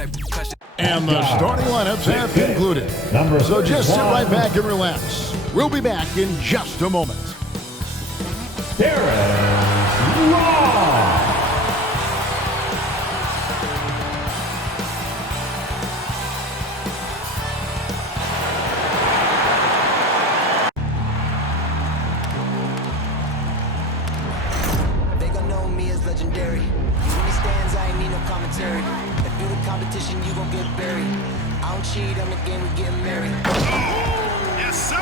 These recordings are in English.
And the starting lineups have concluded. So just sit right back and relax. We'll be back in just a moment. They gon' know me as legendary. When he stands, I ain't need no commentary. If you the competition, you gon' get buried. I don't cheat on the game, we getting married. Yes, sir.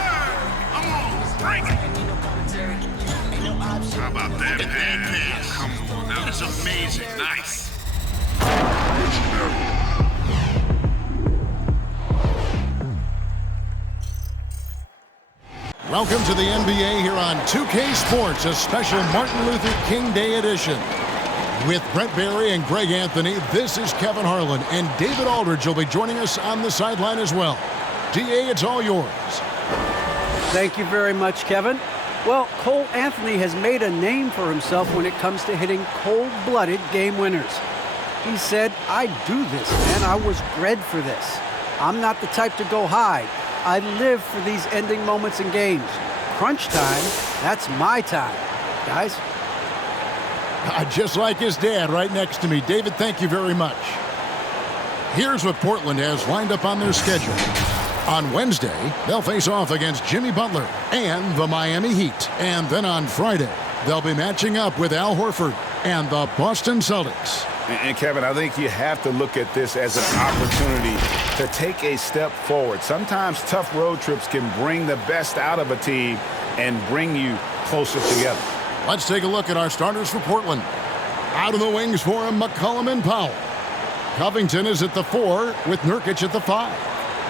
Come on, bring it. Ain't need no commentary. Ain't no option. How about that pass? Come on, that was amazing. Nice. Welcome to the NBA here on 2K Sports, a special Martin Luther King Day edition. With Brent Barry and Greg Anthony, this is Kevin Harlan, and David Aldridge will be joining us on the sideline as well. DA, it's all yours. Thank you very much, Kevin. Well, Cole Anthony has made a name for himself when it comes to hitting cold-blooded game winners. He said, "I do this, man. I was bred for this. I'm not the type to go hide. I live for these ending moments in games. Crunch time, that's my time." Guys? Just like his dad right next to me. David, thank you very much. Here's what Portland has lined up on their schedule. On Wednesday, they'll face off against Jimmy Butler and the Miami Heat. And then on Friday, they'll be matching up with Al Horford and the Boston Celtics. And Kevin, I think you have to look at this as an opportunity to take a step forward. Sometimes tough road trips can bring the best out of a team and bring you closer together. Let's take a look at our starters for Portland. Out of the wings for him, McCollum and Powell. Covington is at the 4 with Nurkic at the 5.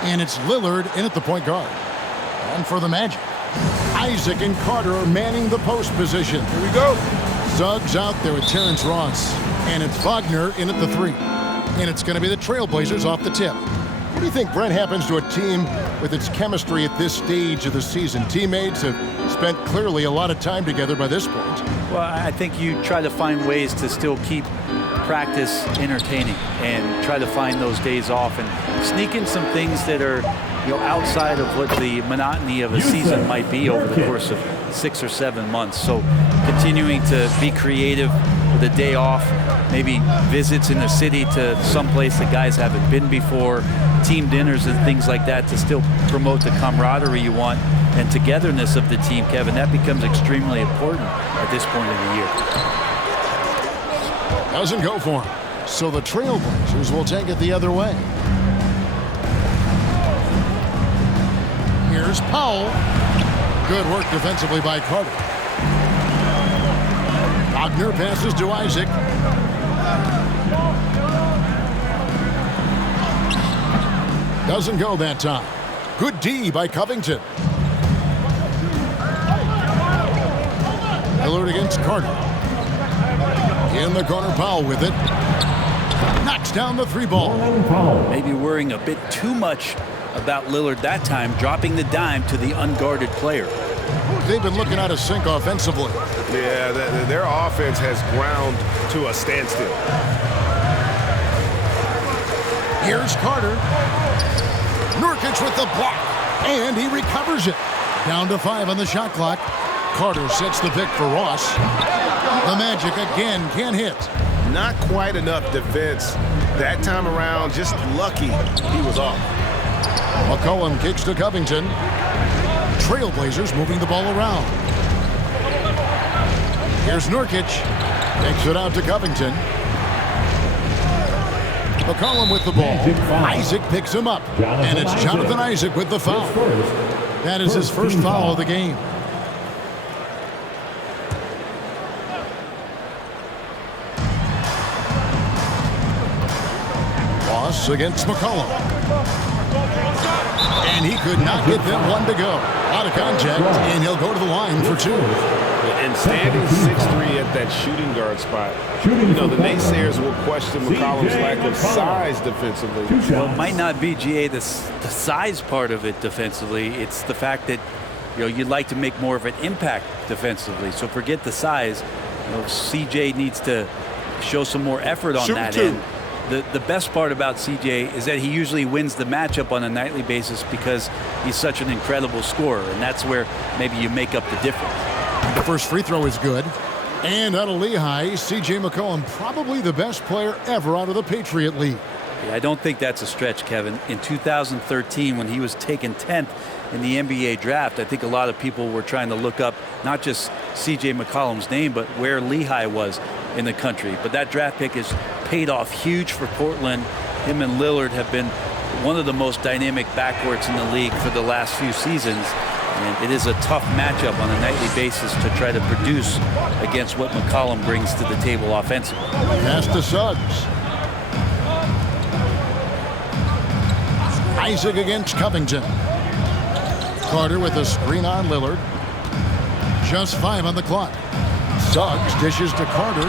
And it's Lillard in at the point guard. And for the Magic, Isaac and Carter are manning the post position. Here we go. Suggs out there with Terrence Ross. And it's Wagner in at the 3. And it's going to be the Trailblazers off the tip. What do you think, Brent, happens to a team with its chemistry at this stage of the season? Teammates have spent clearly a lot of time together by this point. Well, I think you try to find ways to still keep practice entertaining and try to find those days off and sneak in some things that are, outside of what the monotony of a season might be over the course of 6 or 7 months. So continuing to be creative with a day off, maybe visits in the city to someplace that guys haven't been before, team dinners and things like that to still promote the camaraderie you want and togetherness of the team, Kevin. That becomes extremely important at this point in the year. Doesn't go for him. So the Trailblazers will take it the other way. Here's Powell. Good work defensively by Carter. Wagner passes to Isaac. Doesn't go that time. Good D by Covington. Lillard against Carter. In the corner, Powell with it. Knocks down the 3 ball. Maybe worrying a bit too much about Lillard that time, dropping the dime to the unguarded player. They've been looking out of sync offensively. Yeah, their offense has ground to a standstill. Here's Carter. Nurkic with the block. And he recovers it. Down to 5 on the shot clock. Carter sets the pick for Ross. The Magic again can't hit. Not quite enough defense that time around. Just lucky he was off. McCollum kicks to Covington. Trailblazers moving the ball around. Here's Nurkic. Takes it out to Covington. McCollum with the ball. Isaac picks him up. And it's Jonathan Isaac with the foul. That is his first foul of the game. Ross against McCollum. And he could not get that one to go. Out of contact, and he'll go to the line for 2. And standing 6'3" at that shooting guard spot, the naysayers will question McCollum's lack of size defensively. Well, it might not be, GA, the size part of it defensively. It's the fact that, you'd like to make more of an impact defensively. So forget the size. CJ needs to show some more effort on that end. the best part about CJ is that he usually wins the matchup on a nightly basis because he's such an incredible scorer, and that's where maybe you make up the difference. The first free throw is good. And out of Lehigh, C.J. McCollum, probably the best player ever out of the Patriot League. Yeah, I don't think that's a stretch, Kevin. In 2013, when he was taken 10th in the NBA draft, I think a lot of people were trying to look up not just C.J. McCollum's name, but where Lehigh was in the country. But that draft pick has paid off huge for Portland. Him and Lillard have been one of the most dynamic backcourts in the league for the last few seasons. And it is a tough matchup on a nightly basis to try to produce against what McCollum brings to the table offensively. Pass to Suggs. Isaac against Covington. Carter with a screen on Lillard. Just 5 on the clock. Suggs dishes to Carter.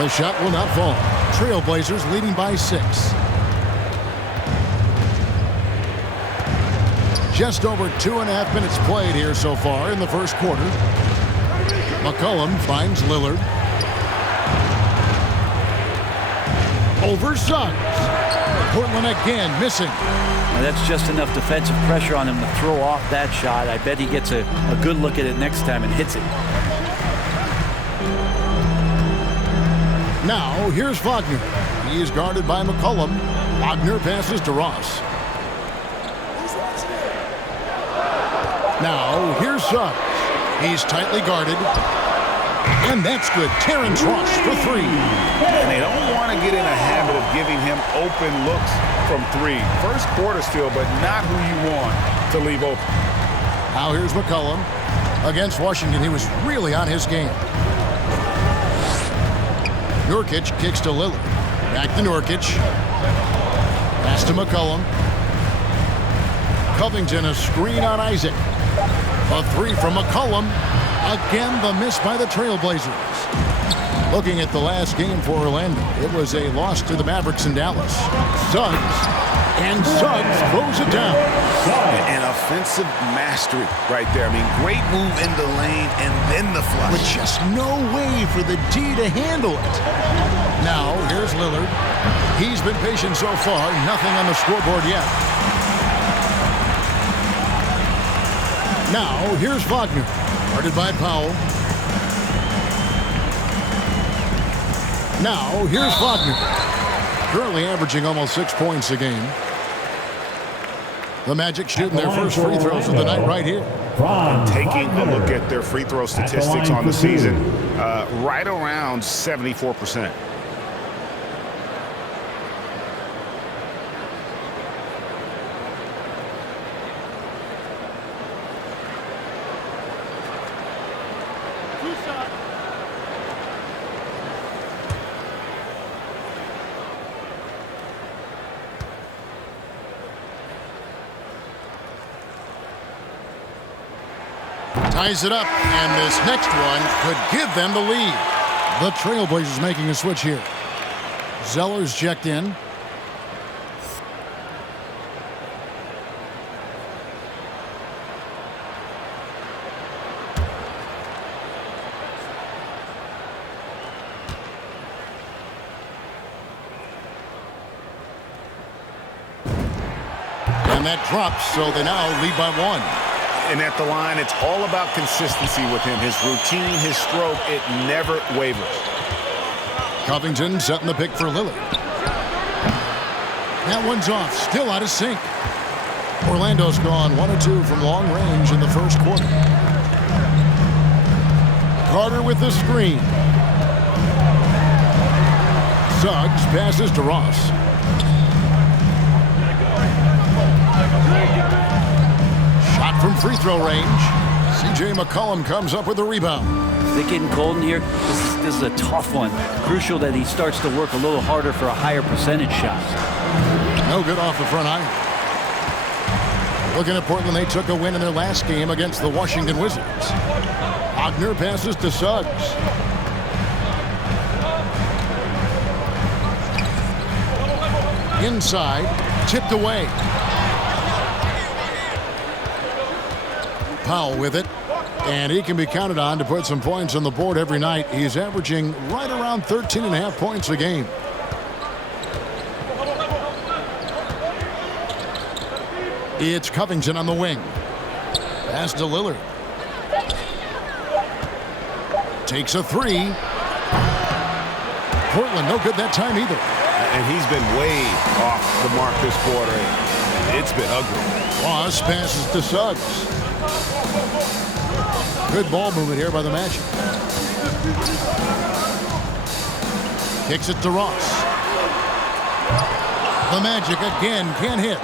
The shot will not fall. Trailblazers leading by 6. Just over 2.5 minutes played here so far in the first quarter. McCollum finds Lillard. Over Suggs. Portland again missing. Now that's just enough defensive pressure on him to throw off that shot. I bet he gets a good look at it next time and hits it. Now here's Wagner. He is guarded by McCollum. Wagner passes to Ross. Now, here's Suggs. He's tightly guarded. And that's good. Terrence Ross for 3. And they don't want to get in a habit of giving him open looks from 3. First quarter still, but not who you want to leave open. Now here's McCollum. Against Washington, he was really on his game. Nurkic kicks to Lillard. Back to Nurkic. Pass to McCollum. Covington, a screen on Isaac. A 3 from McCollum. Again, the miss by the Trailblazers. Looking at the last game for Orlando, it was a loss to the Mavericks in Dallas. Suggs, and Suggs throws it down. An offensive mastery right there. I mean, great move in the lane and then the flush. With just no way for the D to handle it. Now, here's Lillard. He's been patient so far. Nothing on the scoreboard yet. Now, here's Wagner, guarded by Powell. Now, here's Wagner, currently averaging almost 6 points a game. The Magic shooting their first free throws of the night right here. Taking a look at their free throw statistics on the season, right around 74%. Ties it up, and this next one could give them the lead. The Trailblazers making a switch here. Zeller's checked in. And that drops, so they now lead by 1. And at the line, it's all about consistency with him. His routine, his stroke, it never wavers. Covington setting the pick for Lillard. That one's off, still out of sync. Orlando's gone 1 of 2 from long range in the first quarter. Carter with the screen. Suggs passes to Ross. Shot from free throw range. C.J. McCollum comes up with the rebound. Is it getting cold in here? This is a tough one. Crucial that he starts to work a little harder for a higher percentage shot. No good off the front iron. Looking at Portland, they took a win in their last game against the Washington Wizards. Wagner passes to Suggs. Inside, tipped away. Powell with it. And he can be counted on to put some points on the board every night. He's averaging right around 13.5 points a game. It's Covington on the wing. Pass to Lillard. Takes a three. Portland no good that time either. And he's been way off the mark this quarter. It's been ugly. Ross passes to Suggs. Good ball movement here by the Magic. Kicks it to Ross. The Magic again can't hit.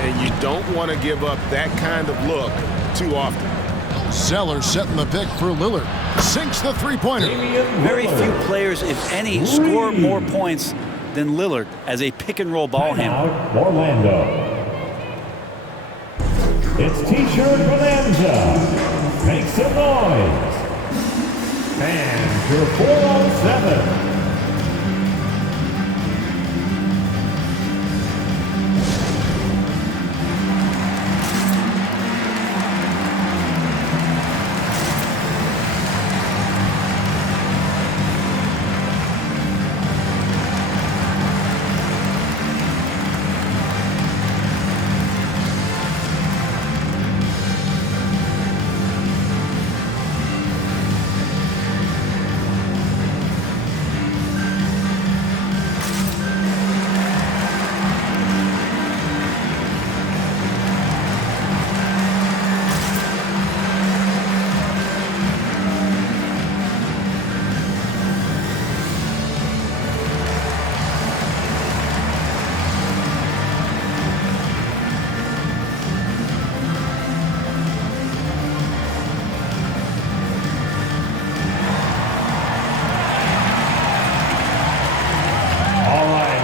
And you don't want to give up that kind of look too often. Zeller setting the pick for Lillard. Sinks the three-pointer. Very few players, if any, score more points than Lillard as a pick-and-roll ball handler. Orlando. It's T-shirt Bonanza. Make some noise. And your 407.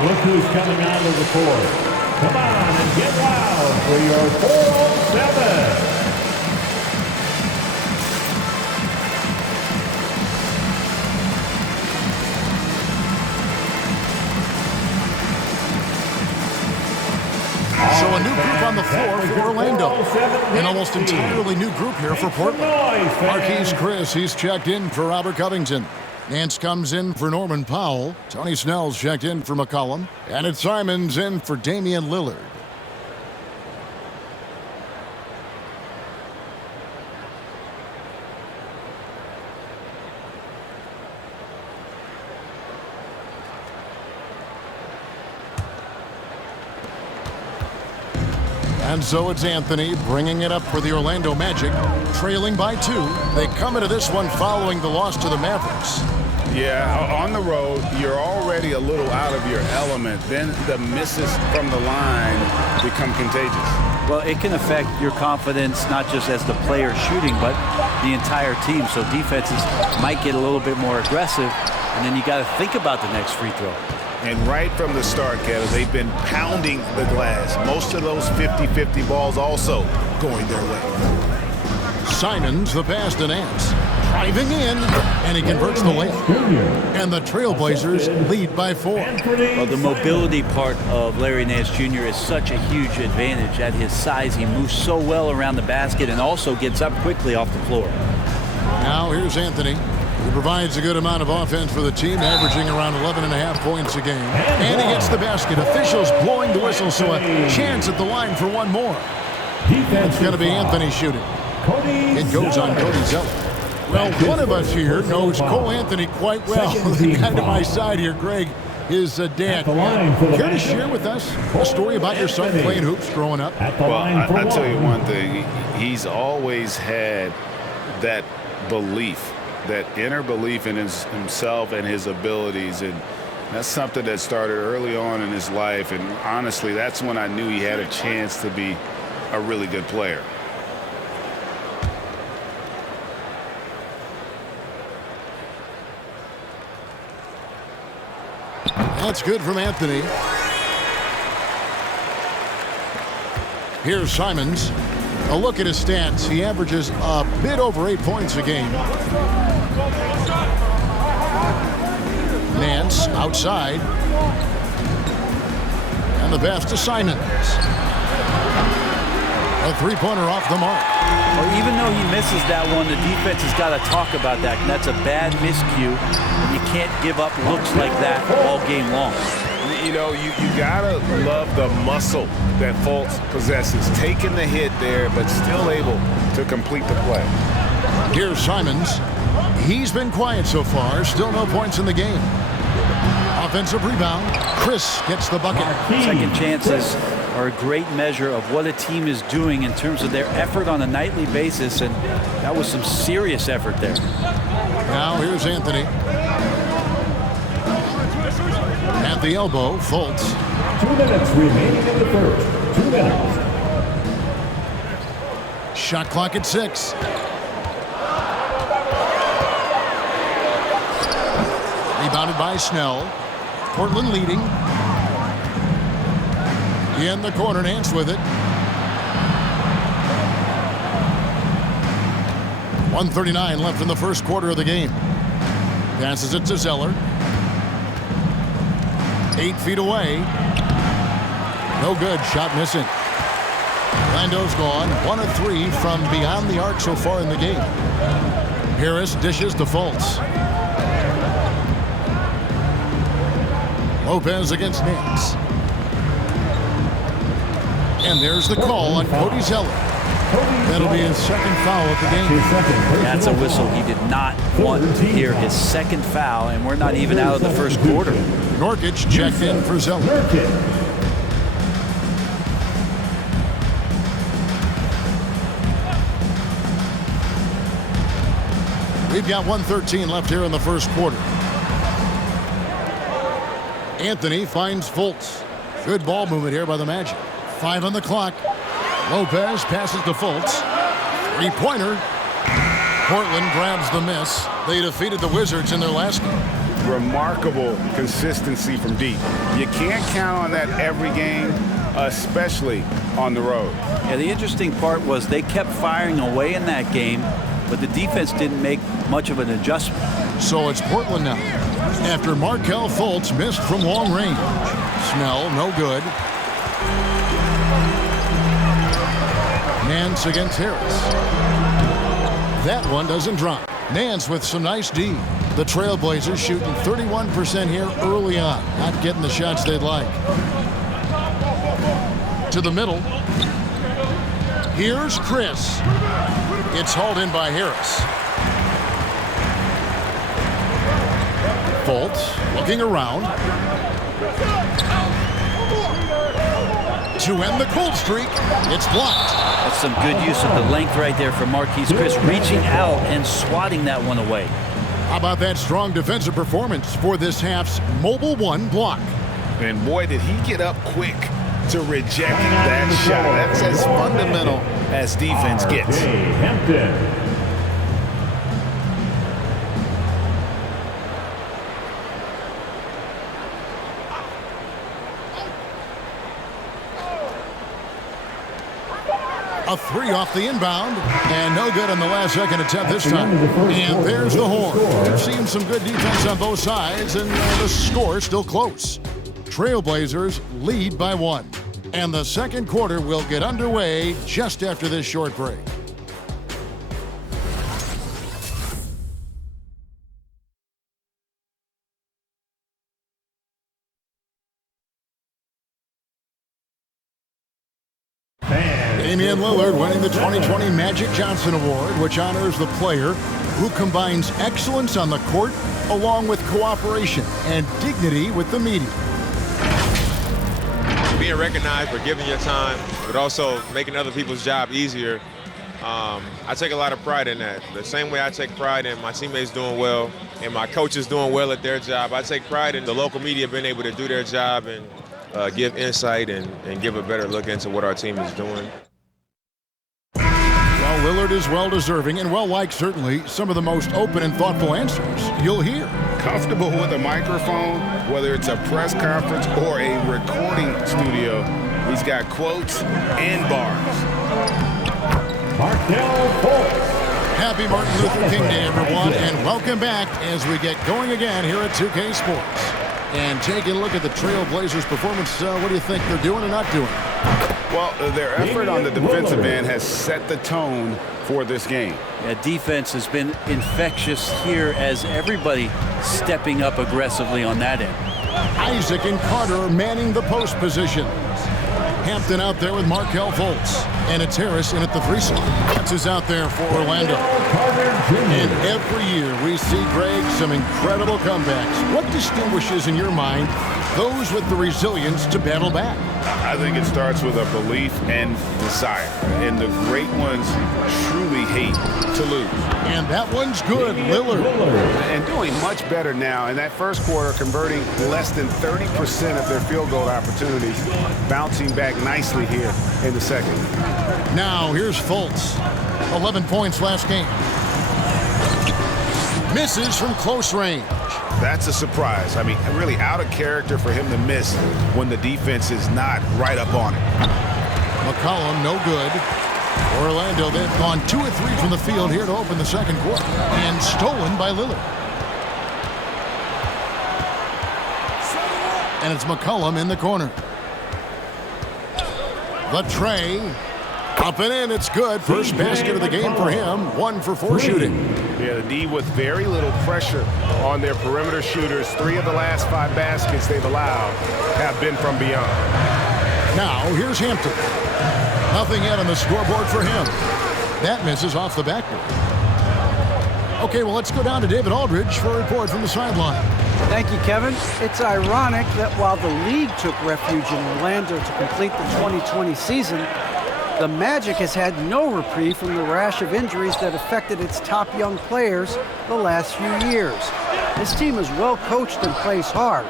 Look who's coming onto the court. Come on and get loud for your 407. So a new group on the floor for Orlando. An almost entirely new group here for Portland. Marquise Chris, he's checked in for Robert Covington. Nance comes in for Norman Powell. Tony Snell's checked in for McCollum. And it's Simons in for Damian Lillard. And so it's Anthony bringing it up for the Orlando Magic, trailing by 2. They come into this one following the loss to the Mavericks. Yeah, on the road, you're already a little out of your element. Then the misses from the line become contagious. Well, it can affect your confidence, not just as the player shooting, but the entire team. So defenses might get a little bit more aggressive, and then you got to think about the next free throw. And right from the start, Kevin, they've been pounding the glass. Most of those 50-50 balls also going their way. Simons, the pass to Nance. Driving in, and he converts the layup. And the Trailblazers lead by 4. Well, the mobility part of Larry Nance Jr. is such a huge advantage. At his size, he moves so well around the basket and also gets up quickly off the floor. Now here's Anthony. He provides a good amount of offense for the team, averaging around 11.5 points a game. And he hits the basket. Officials blowing the whistle, so a chance at the line for one more. It's going to be Anthony shooting. It goes on Cody Zeller. Well, one of us here knows Cole Anthony quite well. The guy to my side here, Greg, is dad. Care to share with us a story about your son playing hoops growing up? Well, I'll tell you one thing. He's always had that belief, that inner belief in himself and his abilities. And that's something that started early on in his life. And honestly, that's when I knew he had a chance to be a really good player. That's good from Anthony. Here's Simons. A look at his stats. He averages a bit over 8 points a game. Nance outside. And the pass to Simons. A three-pointer off the mark. Well, even though he misses that one, the defense has got to talk about that. And that's a bad miscue. You can't give up looks like that all game long. You know, you gotta love the muscle that Fultz possesses. Taking the hit there, but still able to complete the play. Here's Simons. He's been quiet so far. Still no points in the game. Offensive rebound. Chris gets the bucket. Second chances are a great measure of what a team is doing in terms of their effort on a nightly basis, and that was some serious effort there. Now here's Anthony. At the elbow, Fultz. 2 minutes remaining in the first. 2 minutes. Shot clock at 6. Rebounded by Snell. Portland leading. In the corner, Nance with it. 1:39 left in the first quarter of the game. Passes it to Zeller. 8 feet away. No good. Shot missing. Lando's gone. 1 of 3 from beyond the arc so far in the game. Harris dishes to Fultz. Lopez against Nance. And there's the call on Cody Zeller. That'll be his second foul of the game. That's a whistle. He did not want to hear his second foul, and we're not even out of the first quarter. Norkic checked in for Zeller. We've got 1:13 left here in the first quarter. Anthony finds Fultz. Good ball movement here by the Magic. 5 on the clock. Lopez passes to Fultz. Three-pointer. Portland grabs the miss. They defeated the Wizards in their last game. Remarkable consistency from deep. You can't count on that every game, especially on the road. Yeah, the interesting part was they kept firing away in that game, but the defense didn't make much of an adjustment. So it's Portland now. After Markelle Fultz missed from long range. Snell, no good. Nance against Harris. That one doesn't drop. Nance with some nice D. The Trailblazers shooting 31% here early on. Not getting the shots they'd like. To the middle. Here's Chris. It's hauled in by Harris. Fultz looking around. To end the cold streak, it's blocked. That's some good use of the length right there for Marquise Chris, reaching out and swatting that one away. How about that strong defensive performance for this half's Mobile One block? And boy, did he get up quick to reject that shot. That's as fundamental as defense gets. Hampton. A 3 off the inbound, and no good on the last second attempt this time. And there's the horn. We've seen some good defense on both sides, and the score is still close. Trailblazers lead by 1. And the second quarter will get underway just after this short break. Damian Lillard winning the 2020 Magic Johnson Award, which honors the player who combines excellence on the court along with cooperation and dignity with the media. Being recognized for giving your time, but also making other people's job easier, I take a lot of pride in that. The same way I take pride in my teammates doing well and my coaches doing well at their job, I take pride in the local media being able to do their job and give insight and give a better look into what our team is doing. Well, Lillard is well-deserving and well-liked, certainly. Some of the most open and thoughtful answers you'll hear. Comfortable with a microphone, whether it's a press conference or a recording studio. He's got quotes and bars. Markelle Fultz. Happy Martin Luther King Day, everyone, and welcome back as we get going again here at 2K Sports. And taking a look at the Trailblazers' performance, what do you think they're doing or not doing? Well, their effort on the defensive end has set the tone for this game. Yeah, defense has been infectious here as everybody stepping up aggressively on that end. Isaac and Carter are manning the post position. Hampton out there with Markelle Fultz. And it's Harris in at the free slot. That's is out there for Orlando. And every year we see, Greg, some incredible comebacks. What distinguishes, in your mind, those with the resilience to battle back? I think it starts with a belief and desire. And the great ones truly hate to lose. And that one's good, Lillard. And doing much better now. In that first quarter, converting less than 30% of their field goal opportunities, bouncing back nicely here in the second. Now, here's Fultz. 11 points last game. Misses from close range. That's a surprise. I mean, really out of character for him to miss when the defense is not right up on it. McCollum, no good. Orlando, they've gone 2 or 3 from the field here to open the second quarter. And stolen by Lillard. And it's McCollum in the corner. The tray. Up and in, it's good. First basket of the game for him. 1 for 4 shooting. Yeah, the D with very little pressure on their perimeter shooters. 3 of the last 5 baskets they've allowed have been from beyond. Now, here's Hampton. Nothing yet on the scoreboard for him. That misses off the backboard. Okay, well, let's go down to David Aldridge for a report from the sideline. Thank you, Kevin. It's ironic that while the league took refuge in Orlando to complete the 2020 season, the Magic has had no reprieve from the rash of injuries that affected its top young players the last few years. This team is well coached and plays hard.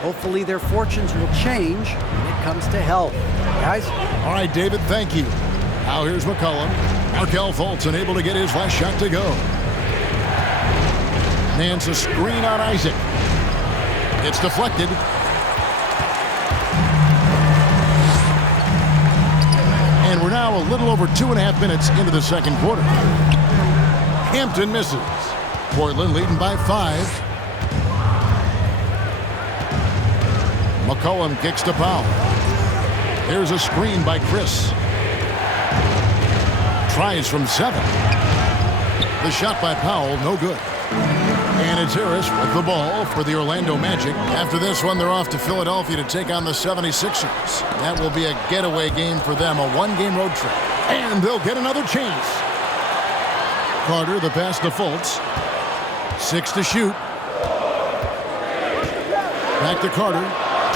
Hopefully their fortunes will change when it comes to health. Guys? All right, David, thank you. Now here's McCollum. Markelle Fultz unable to get his last shot to go. Nance a screen on Isaac. It's deflected. And we're now a little over 2.5 minutes into the second quarter. Hampton misses. Portland leading by 5. McCollum kicks to Powell. Here's a screen by Chris. Tries from 7. The shot by Powell, no good. And it's Harris with the ball for the Orlando Magic. After this one, they're off to Philadelphia to take on the 76ers. That will be a getaway game for them, a 1-game road trip. And they'll get another chance. Carter, the pass to Fultz. 6 to shoot. Back to Carter.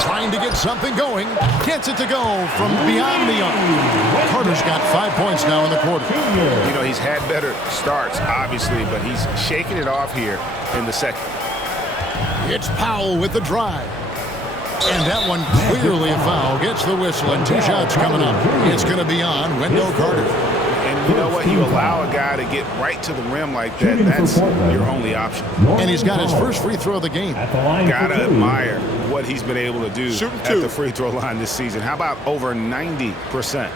Trying to get something going. Gets it to go from beyond the arc. Carter's got 5 points now in the quarter. You know, he's had better starts, obviously, but he's shaking it off here in the second. It's Powell with the drive. And that one clearly a foul. Gets the whistle, and 2 shots coming up. It's going to be on Wendell Carter. And you know what? You allow a guy to get right to the rim like that, that's your only option. And he's got his first free throw of the game. Gotta admire what he's been able to do at the free throw line this season. How about over 90%?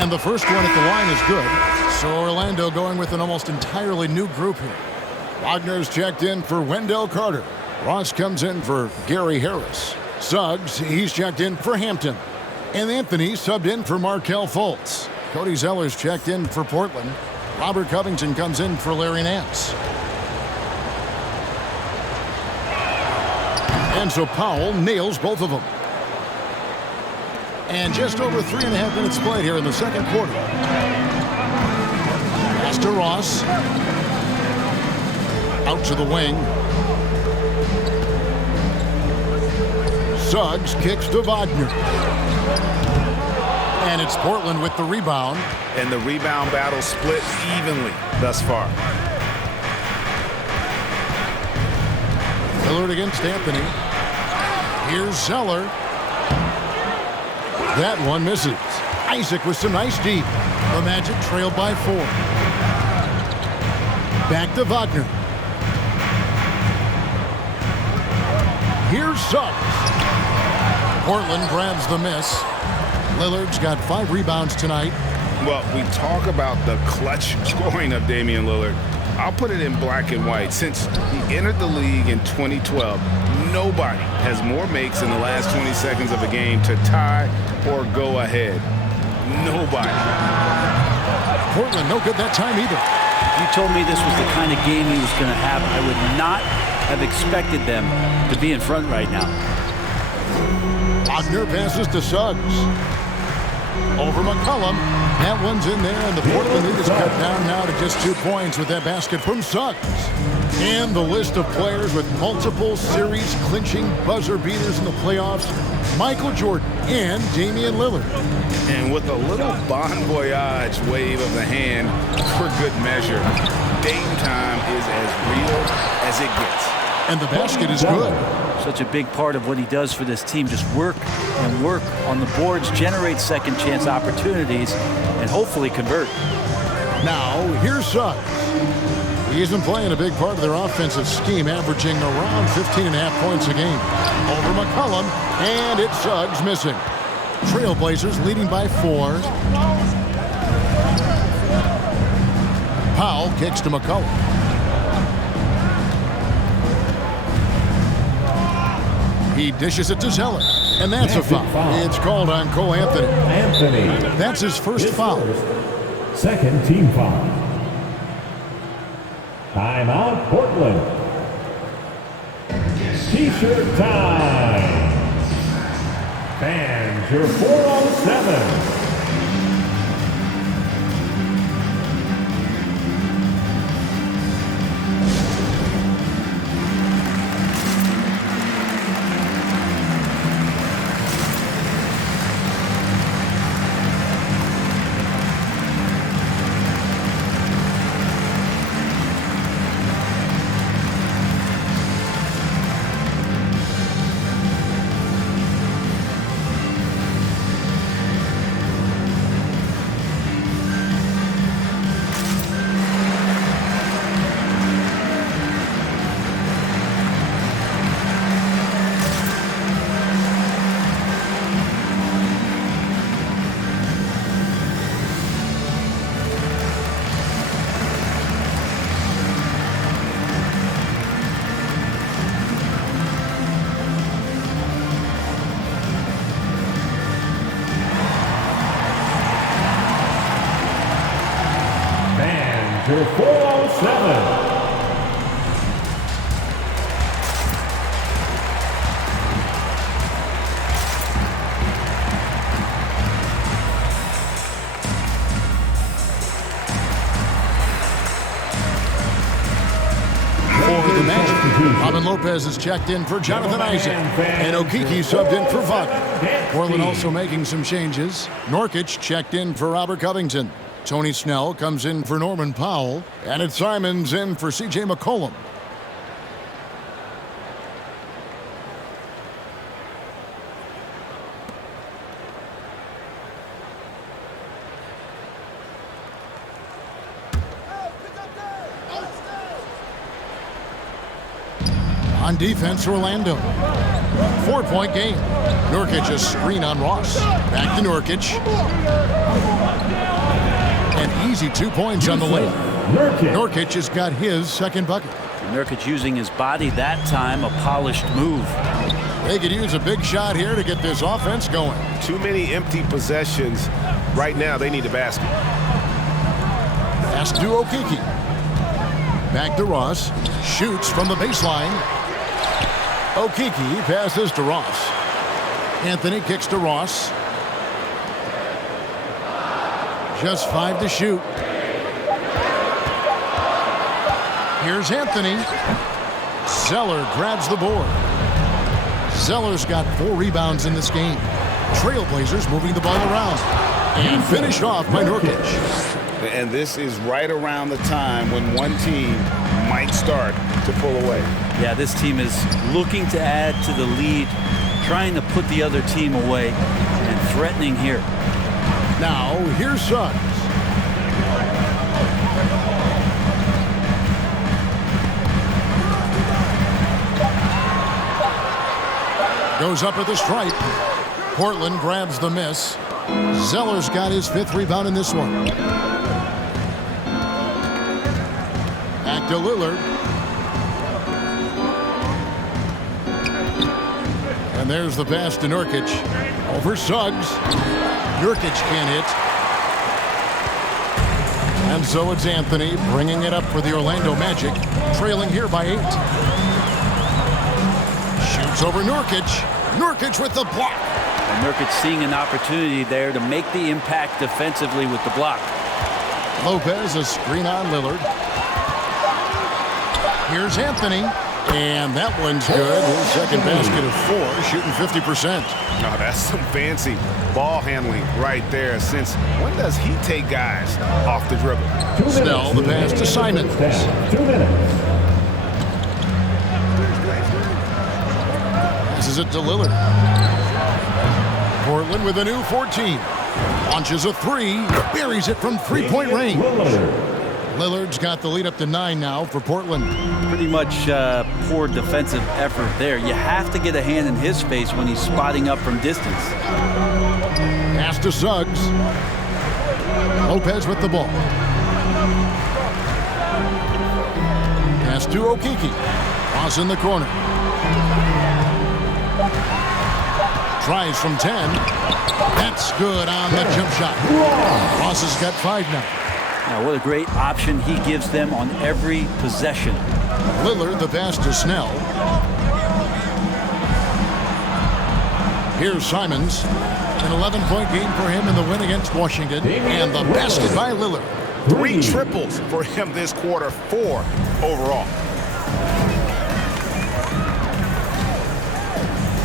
And the first one at the line is good. So Orlando going with an almost entirely new group here. Wagner's checked in for Wendell Carter. Ross comes in for Gary Harris. Suggs, he's checked in for Hampton. And Anthony subbed in for Markelle Fultz. Cody Zeller's checked in for Portland. Robert Covington comes in for Larry Nance. And so Powell nails both of them. And just over 3.5 minutes played here in the second quarter. Pass to Ross. Out to the wing. Suggs kicks to Wagner. And it's Portland with the rebound. And the rebound battle split evenly thus far. Lillard against Anthony. Here's Zeller. That one misses. Isaac with some nice deep. The Magic trailed by 4. Back to Wagner. Here's Suggs. Portland grabs the miss. Lillard's got 5 rebounds tonight. Well, we talk about the clutch scoring of Damian Lillard. I'll put it in black and white. Since he entered the league in 2012, nobody has more makes in the last 20 seconds of a game to tie or go ahead. Nobody. Portland, no good that time either. If you told me this was the kind of game he was going to have, I would not have expected them to be in front right now. Wagner passes to Suggs. Over McCollum. That one's in there, and the Portland lead is cut down now to just 2 points with that basket from Suggs. And the list of players with multiple series-clinching buzzer beaters in the playoffs, Michael Jordan and Damian Lillard. And with a little bon voyage wave of the hand for good measure, Dame time is as real as it gets. And the basket is good. Such a big part of what he does for this team, just work and work on the boards, generate second chance opportunities, and hopefully convert. Now, here's Suggs. He isn't playing a big part of their offensive scheme, averaging around 15.5 points a game. Over McCollum, and it's Suggs missing. Trailblazers leading by 4. Powell kicks to McCollum. He dishes it to Zeller, and that's a foul. It's called on Cole Anthony. That's his first foul. Second team foul. Timeout, Portland. T-shirt time. Fans, your 407. Your 407. Robin Lopez is checked in for Jonathan Isaac, and Okeke subbed in for Wagner. Portland also making some changes. Nurkic checked in for Robert Covington. Tony Snell comes in for Norman Powell, and it's Simons in for C.J. McCollum. On defense, Orlando. 4-point game. Nurkic a screen on Ross. Back to Nurkic. An easy 2 points on the way. Nurkic has got his second bucket. Nurkic using his body that time, a polished move. They could use a big shot here to get this offense going. Too many empty possessions. Right now, they need a basket. Pass to Okeke. Back to Ross. Shoots from the baseline. Okeke passes to Ross. Anthony kicks to Ross. Just 5 to shoot. Here's Anthony. Zeller grabs the board. Zeller's got 4 rebounds in this game. Trailblazers moving the ball around. And finished off by Nurkic. And this is right around the time when one team might start to pull away. Yeah, this team is looking to add to the lead, trying to put the other team away, and threatening here. Now, here's Suggs. Goes up at the stripe. Portland grabs the miss. Zeller's got his 5th rebound in this one. Back to Lillard. And there's the pass to Nurkic. Over Suggs. Nurkic can't hit. And so it's Anthony bringing it up for the Orlando Magic, trailing here by 8. Shoots over Nurkic. Nurkic with the block. And Nurkic seeing an opportunity there to make the impact defensively with the block. Lopez, a screen on Lillard. Here's Anthony. And that one's good. His second basket of 4, shooting 50%. No, that's some fancy ball handling right there. Since when does he take guys off the dribble? Snell, the pass to Simons. 2 minutes. Passes it to Lillard. Portland with a new 14. Launches a 3. Buries it from 3-point range. Lillard's got the lead up to 9 now for Portland. Pretty much poor defensive effort there. You have to get a hand in his face when he's spotting up from distance. Pass to Suggs. Lopez with the ball. Pass to Okeke. Cross in the corner. Tries from 10. That's good on the jump shot. Ross has got 5 now. Now, what a great option he gives them on every possession. Lillard, the pass to Snell. Here's Simons. An 11-point game for him in the win against Washington. And the basket by Lillard. 3 triples for him this quarter, 4 overall.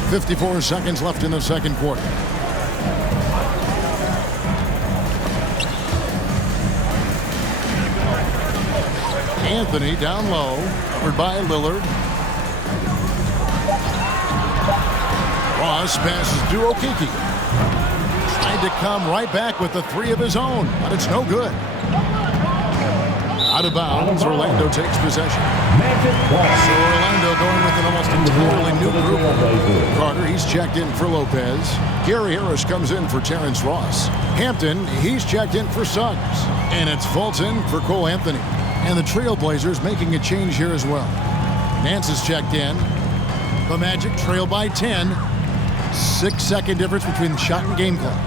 54 seconds left in the second quarter. Anthony down low, covered by Lillard. Ross passes to Okeke. Tried to come right back with the 3 of his own, but it's no good. Out of bounds, Orlando takes possession. So Orlando going with an almost entirely new group. Carter, he's checked in for Lopez. Gary Harris comes in for Terrence Ross. Hampton, he's checked in for Suggs. And it's Fulton for Cole Anthony. And the Trailblazers making a change here as well. Nance is checked in. The Magic trail by 10. 6-second difference between the shot and game clock.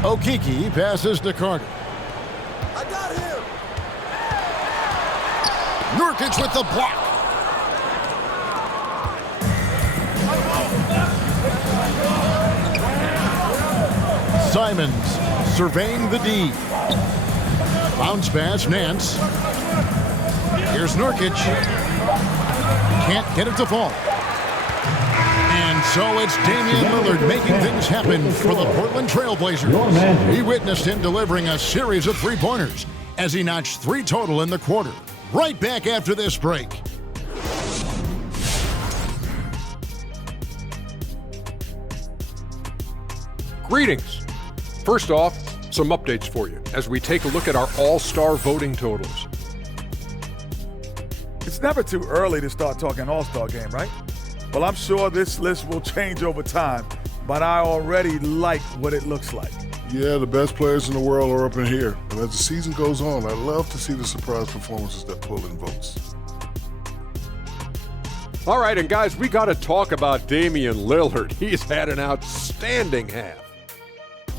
Okeke passes to Carter. I got him. Nurkic with the block. Simons surveying the D. Bounce pass, Nance. Here's Nurkic. Can't get it to fall. And so it's Damian Lillard making things happen for the Portland Trailblazers. We witnessed him delivering a series of 3-pointers as he notched 3 total in the quarter. Right back after this break. Greetings. First off, some updates for you as we take a look at our all-star voting totals. It's never too early to start talking all-star game, right? Well, I'm sure this list will change over time, but I already like what it looks like. Yeah, the best players in the world are up in here. And as the season goes on, I love to see the surprise performances that pull in votes. All right, and guys, we got to talk about Damian Lillard. He's had an outstanding half.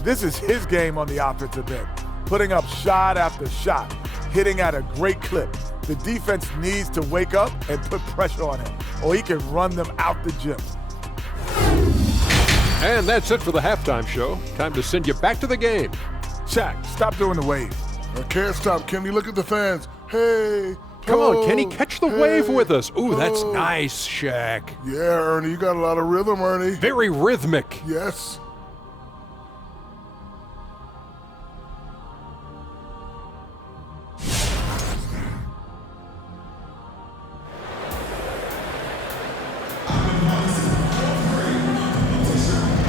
This is his game on the offensive end, putting up shot after shot, hitting at a great clip. The defense needs to wake up and put pressure on him, or he can run them out the gym. And that's it for the halftime show. Time to send you back to the game. Shaq, stop doing the wave. I can't stop. Kenny, look at the fans. Hey. Come on, Kenny, catch the wave with us. Ooh, that's nice, Shaq. Yeah, Ernie, you got a lot of rhythm, Ernie. Very rhythmic. Yes.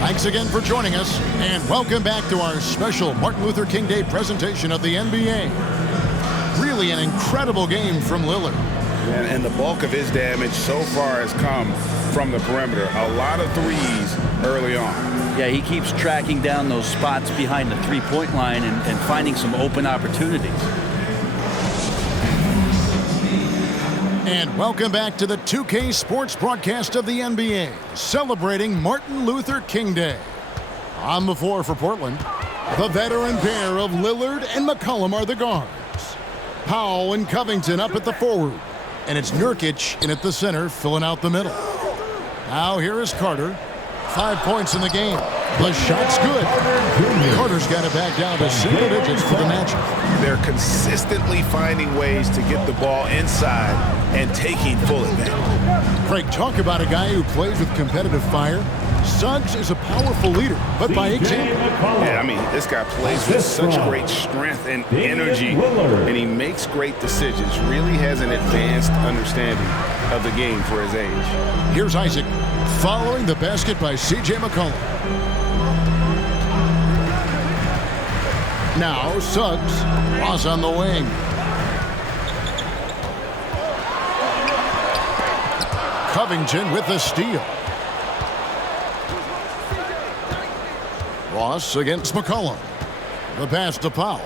Thanks again for joining us, and welcome back to our special Martin Luther King Day presentation of the NBA. Really an incredible game from Lillard. And the bulk of his damage so far has come from the perimeter. A lot of threes early on. Yeah, he keeps tracking down those spots behind the three-point line and finding some open opportunities. And welcome back to the 2K Sports broadcast of the NBA, celebrating Martin Luther King Day. On the floor for Portland, the veteran pair of Lillard and McCollum are the guards. Powell and Covington up at the forward. And it's Nurkic in at the center, filling out the middle. Now here is Carter. 5 points in the game. The shot's good. Carter's got it back down to single digits for the Magic. They're consistently finding ways to get the ball inside and taking full advantage. Craig, talk about a guy who plays with competitive fire. Suggs is a powerful leader, but by example. Yeah, I mean, this guy plays with such great strength and energy, and he makes great decisions. Really has an advanced understanding of the game for his age. Here's Isaac following the basket by C.J. McCollum. Now Suggs, Ross on the wing. Covington with the steal. Ross against McCollum. The pass to Powell.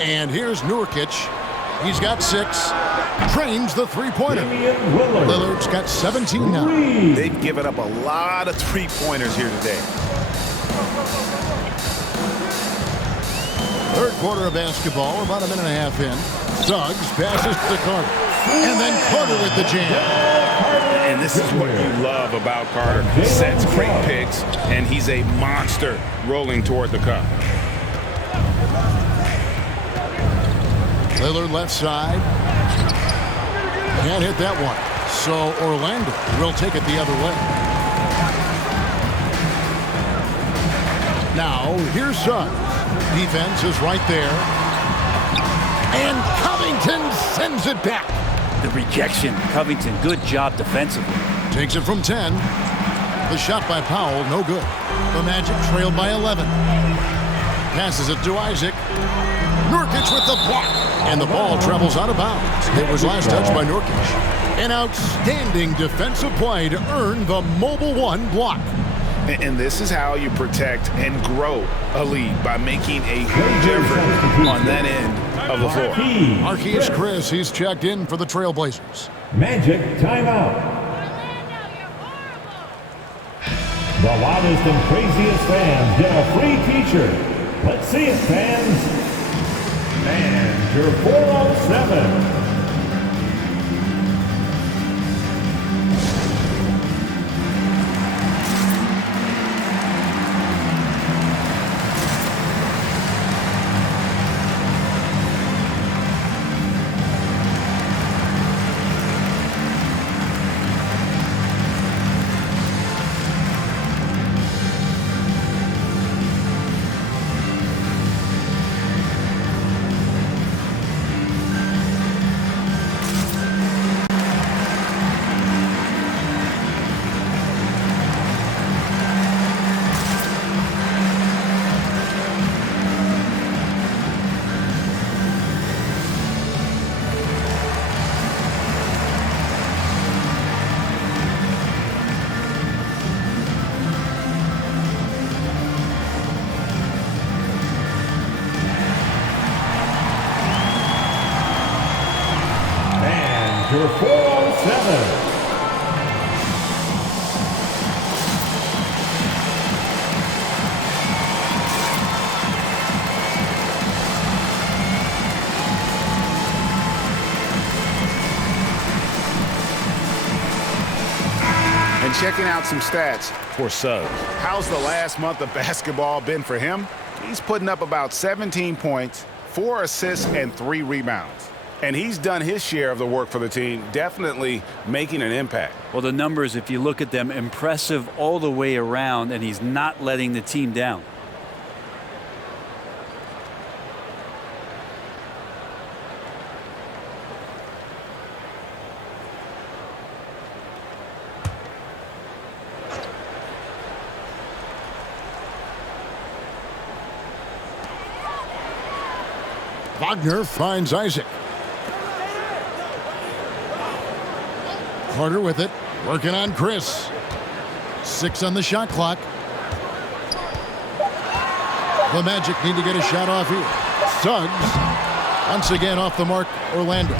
And here's Nurkic. He's got 6. Drains the three-pointer. Lillard's got 17 now. They've given up a lot of three-pointers here today. Third quarter of basketball. We're about a minute and a half in. Suggs passes to Carter. And then Carter with the jam. And this is what you love about Carter. Sets great picks, and he's a monster rolling toward the cup. Lillard left side. Can't hit that one. So Orlando will take it the other way. Now, here's Suggs. Defense is right there. And Covington sends it back. The rejection. Covington, good job defensively. Takes it from 10. The shot by Powell, no good. The Magic trailed by 11. Passes it to Isaac. Nurkic with the block. And the ball travels out of bounds. It was last touched by Nurkic. An outstanding defensive play to earn the Mobile One block. And this is how you protect and grow a lead, by making a huge effort on that end of the floor. Marquise Chris, he's checked in for the Trailblazers. Magic timeout. The loudest and craziest fans get a free t-shirt. Let's see it, fans. And your 407. Your 407. And checking out some stats for Suggs. How's the last month of basketball been for him? He's putting up about 17 points, 4 assists, and 3 rebounds. And he's done his share of the work for the team, definitely making an impact. Well, the numbers, if you look at them, impressive all the way around, and he's not letting the team down. Wagner finds Isaac. Carter with it. Working on Chris. 6 on the shot clock. The Magic need to get a shot off here. Suggs, once again off the mark, Orlando.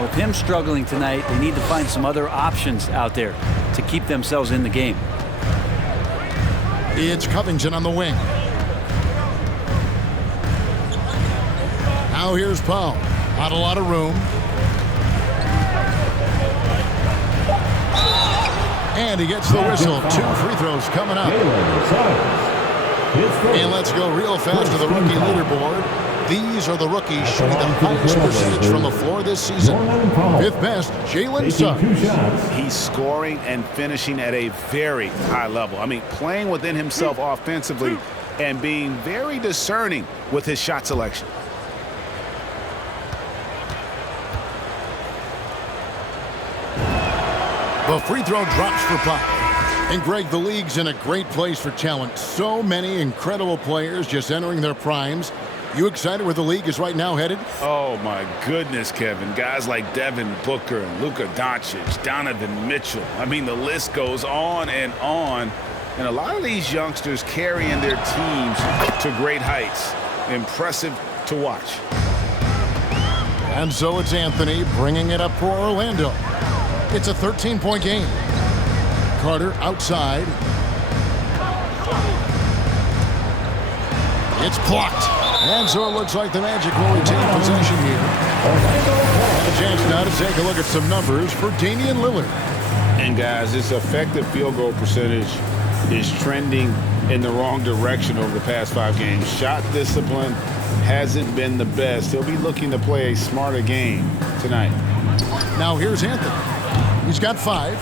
With him struggling tonight, they need to find some other options out there to keep themselves in the game. It's Covington on the wing. Now here's Powell. Not a lot of room. And he gets the whistle. 2 free throws coming up. And let's go real fast to the rookie leaderboard. These are the rookies shooting the highest percentage from the floor this season. 5th best, Jalen Suggs. He's scoring and finishing at a very high level. I mean, playing within himself offensively and being very discerning with his shot selection. The free throw drops for Pop. And Greg, the league's in a great place for talent. So many incredible players just entering their primes. You excited where the league is right now headed? Oh, my goodness, Kevin. Guys like Devin Booker and Luka Doncic, Donovan Mitchell. I mean, the list goes on and on. And a lot of these youngsters carrying their teams to great heights. Impressive to watch. And so it's Anthony bringing it up for Orlando. It's a 13-point game. Carter outside. It's blocked. And so it looks like the Magic will retain possession here. And a chance now to take a look at some numbers for Damian Lillard. And guys, this effective field goal percentage is trending in the wrong direction over the past 5 games. Shot discipline hasn't been the best. He'll be looking to play a smarter game tonight. Now here's Anthony. He's got 5.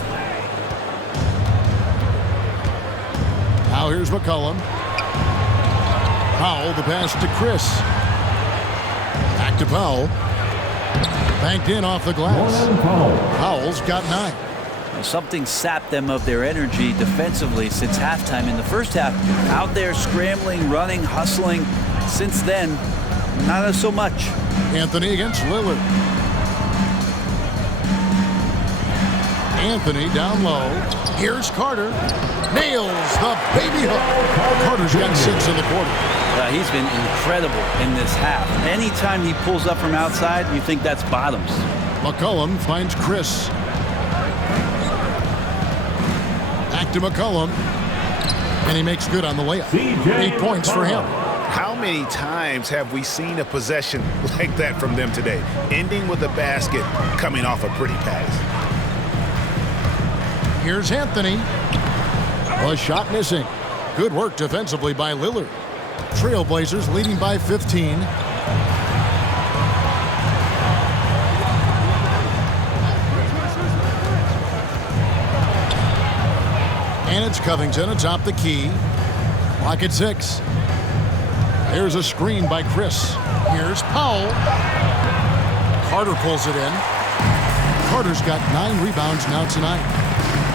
Now here's McCollum. Powell, the pass to Chris. Back to Powell. Banked in off the glass. Powell's got 9. Something sapped them of their energy defensively since halftime. In the first half, out there scrambling, running, hustling. Since then, not so much. Anthony against Lillard. Anthony down low. Here's Carter. Nails the baby hook. Carter's got 6 in the quarter. He's been incredible in this half. Anytime he pulls up from outside, you think that's bottoms. McCollum finds Chris. Back to McCollum. And he makes good on the layup. 8 points for him. How many times have we seen a possession like that from them today? Ending with a basket, coming off a pretty pass. Here's Anthony. A shot missing. Good work defensively by Lillard. Trailblazers leading by 15. And it's Covington atop the key. Clock at 6. There's a screen by Chris. Here's Powell. Carter pulls it in. Carter's got 9 rebounds now tonight.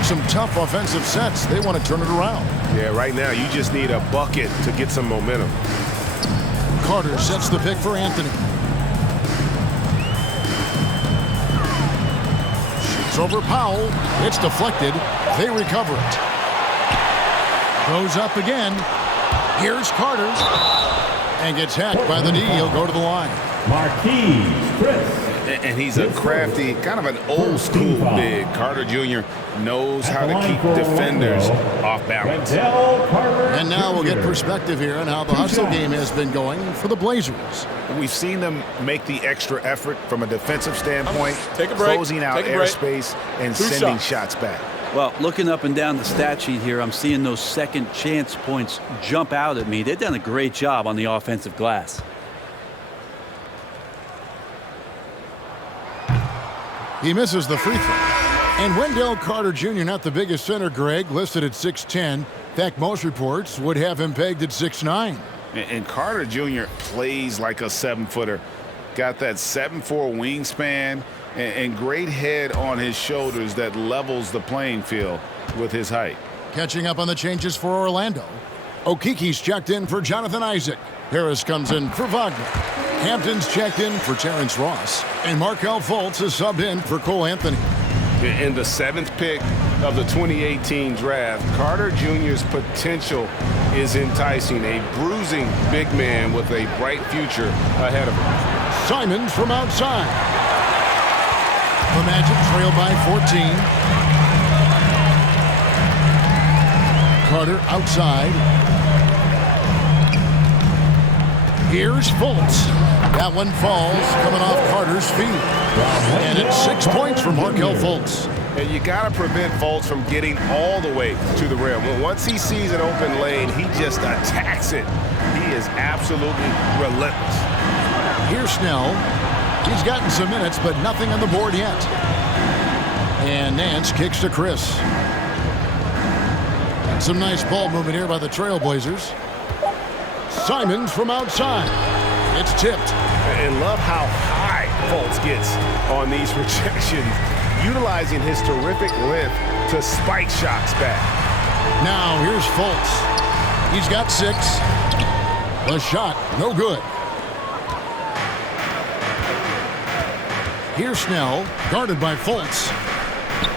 Some tough offensive sets. They want to turn it around. Yeah, right now you just need a bucket to get some momentum. Carter sets the pick for Anthony. Shoots over Powell. It's deflected. They recover it. Goes up again. Here's Carter. And gets hacked by the knee. He'll go to the line. Marquise Chris. And he's a crafty, kind of an old school big. Carter Jr. knows how to keep defenders off balance. And now we'll get perspective here on how the hustle game has been going for the Blazers. We've seen them make the extra effort from a defensive standpoint, Take a break. closing out airspace and sending shots back. Well, looking up and down the stat sheet here, I'm seeing those second chance points jump out at me. They've done a great job on the offensive glass. He misses the free throw. And Wendell Carter Jr., not the biggest center, Greg, listed at 6'10". In fact, most reports would have him pegged at 6'9". And Carter Jr. plays like a 7-footer. Got that 7'4" wingspan and great head on his shoulders that levels the playing field with his height. Catching up on the changes for Orlando. Okiki's checked in for Jonathan Isaac. Harris comes in for Wagner. Hampton's checked in for Terrence Ross. And Markelle Fultz is subbed in for Cole Anthony. In the 7th pick of the 2018 draft, Carter Jr.'s potential is enticing. A bruising big man with a bright future ahead of him. Simons from outside. The Magic trail by 14. Carter outside. Here's Fultz. That one falls, coming off Carter's feet. And it's 6 points for Markelle Fultz. And you got to prevent Fultz from getting all the way to the rim. Once he sees an open lane, he just attacks it. He is absolutely relentless. Here's Snell. He's gotten some minutes, but nothing on the board yet. And Nance kicks to Chris. Some nice ball movement here by the Trailblazers. Simons from outside. It's tipped. And love how high Fultz gets on these rejections, utilizing his terrific length to spike shots back. Now here's Fultz. He's got 6. The shot, no good. Here's Snell, guarded by Fultz.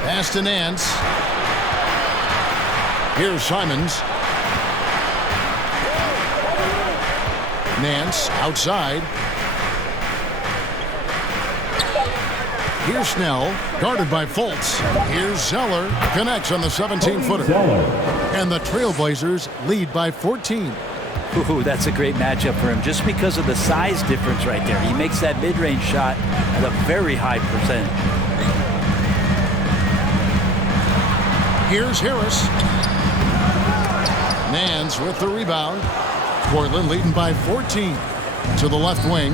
Pass to Nance. Here's Simons. Nance outside. Here's Snell, guarded by Fultz. Here's Zeller, connects on the 17-footer. And the Trailblazers lead by 14. Ooh, that's a great matchup for him, just because of the size difference right there. He makes that mid-range shot at a very high percentage. Here's Harris. Nance with the rebound. Portland leading by 14 to the left wing.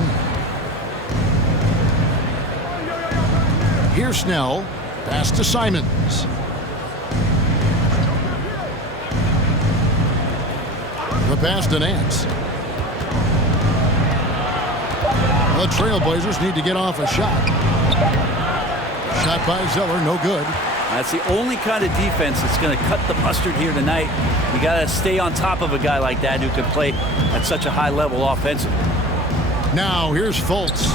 Here's Snell. Pass to Simons. The pass to Nance. The Trailblazers need to get off a shot. Shot by Zeller, no good. That's the only kind of defense that's going to cut the mustard here tonight. You got to stay on top of a guy like that who can play at such a high level offensively. Now here's Fultz.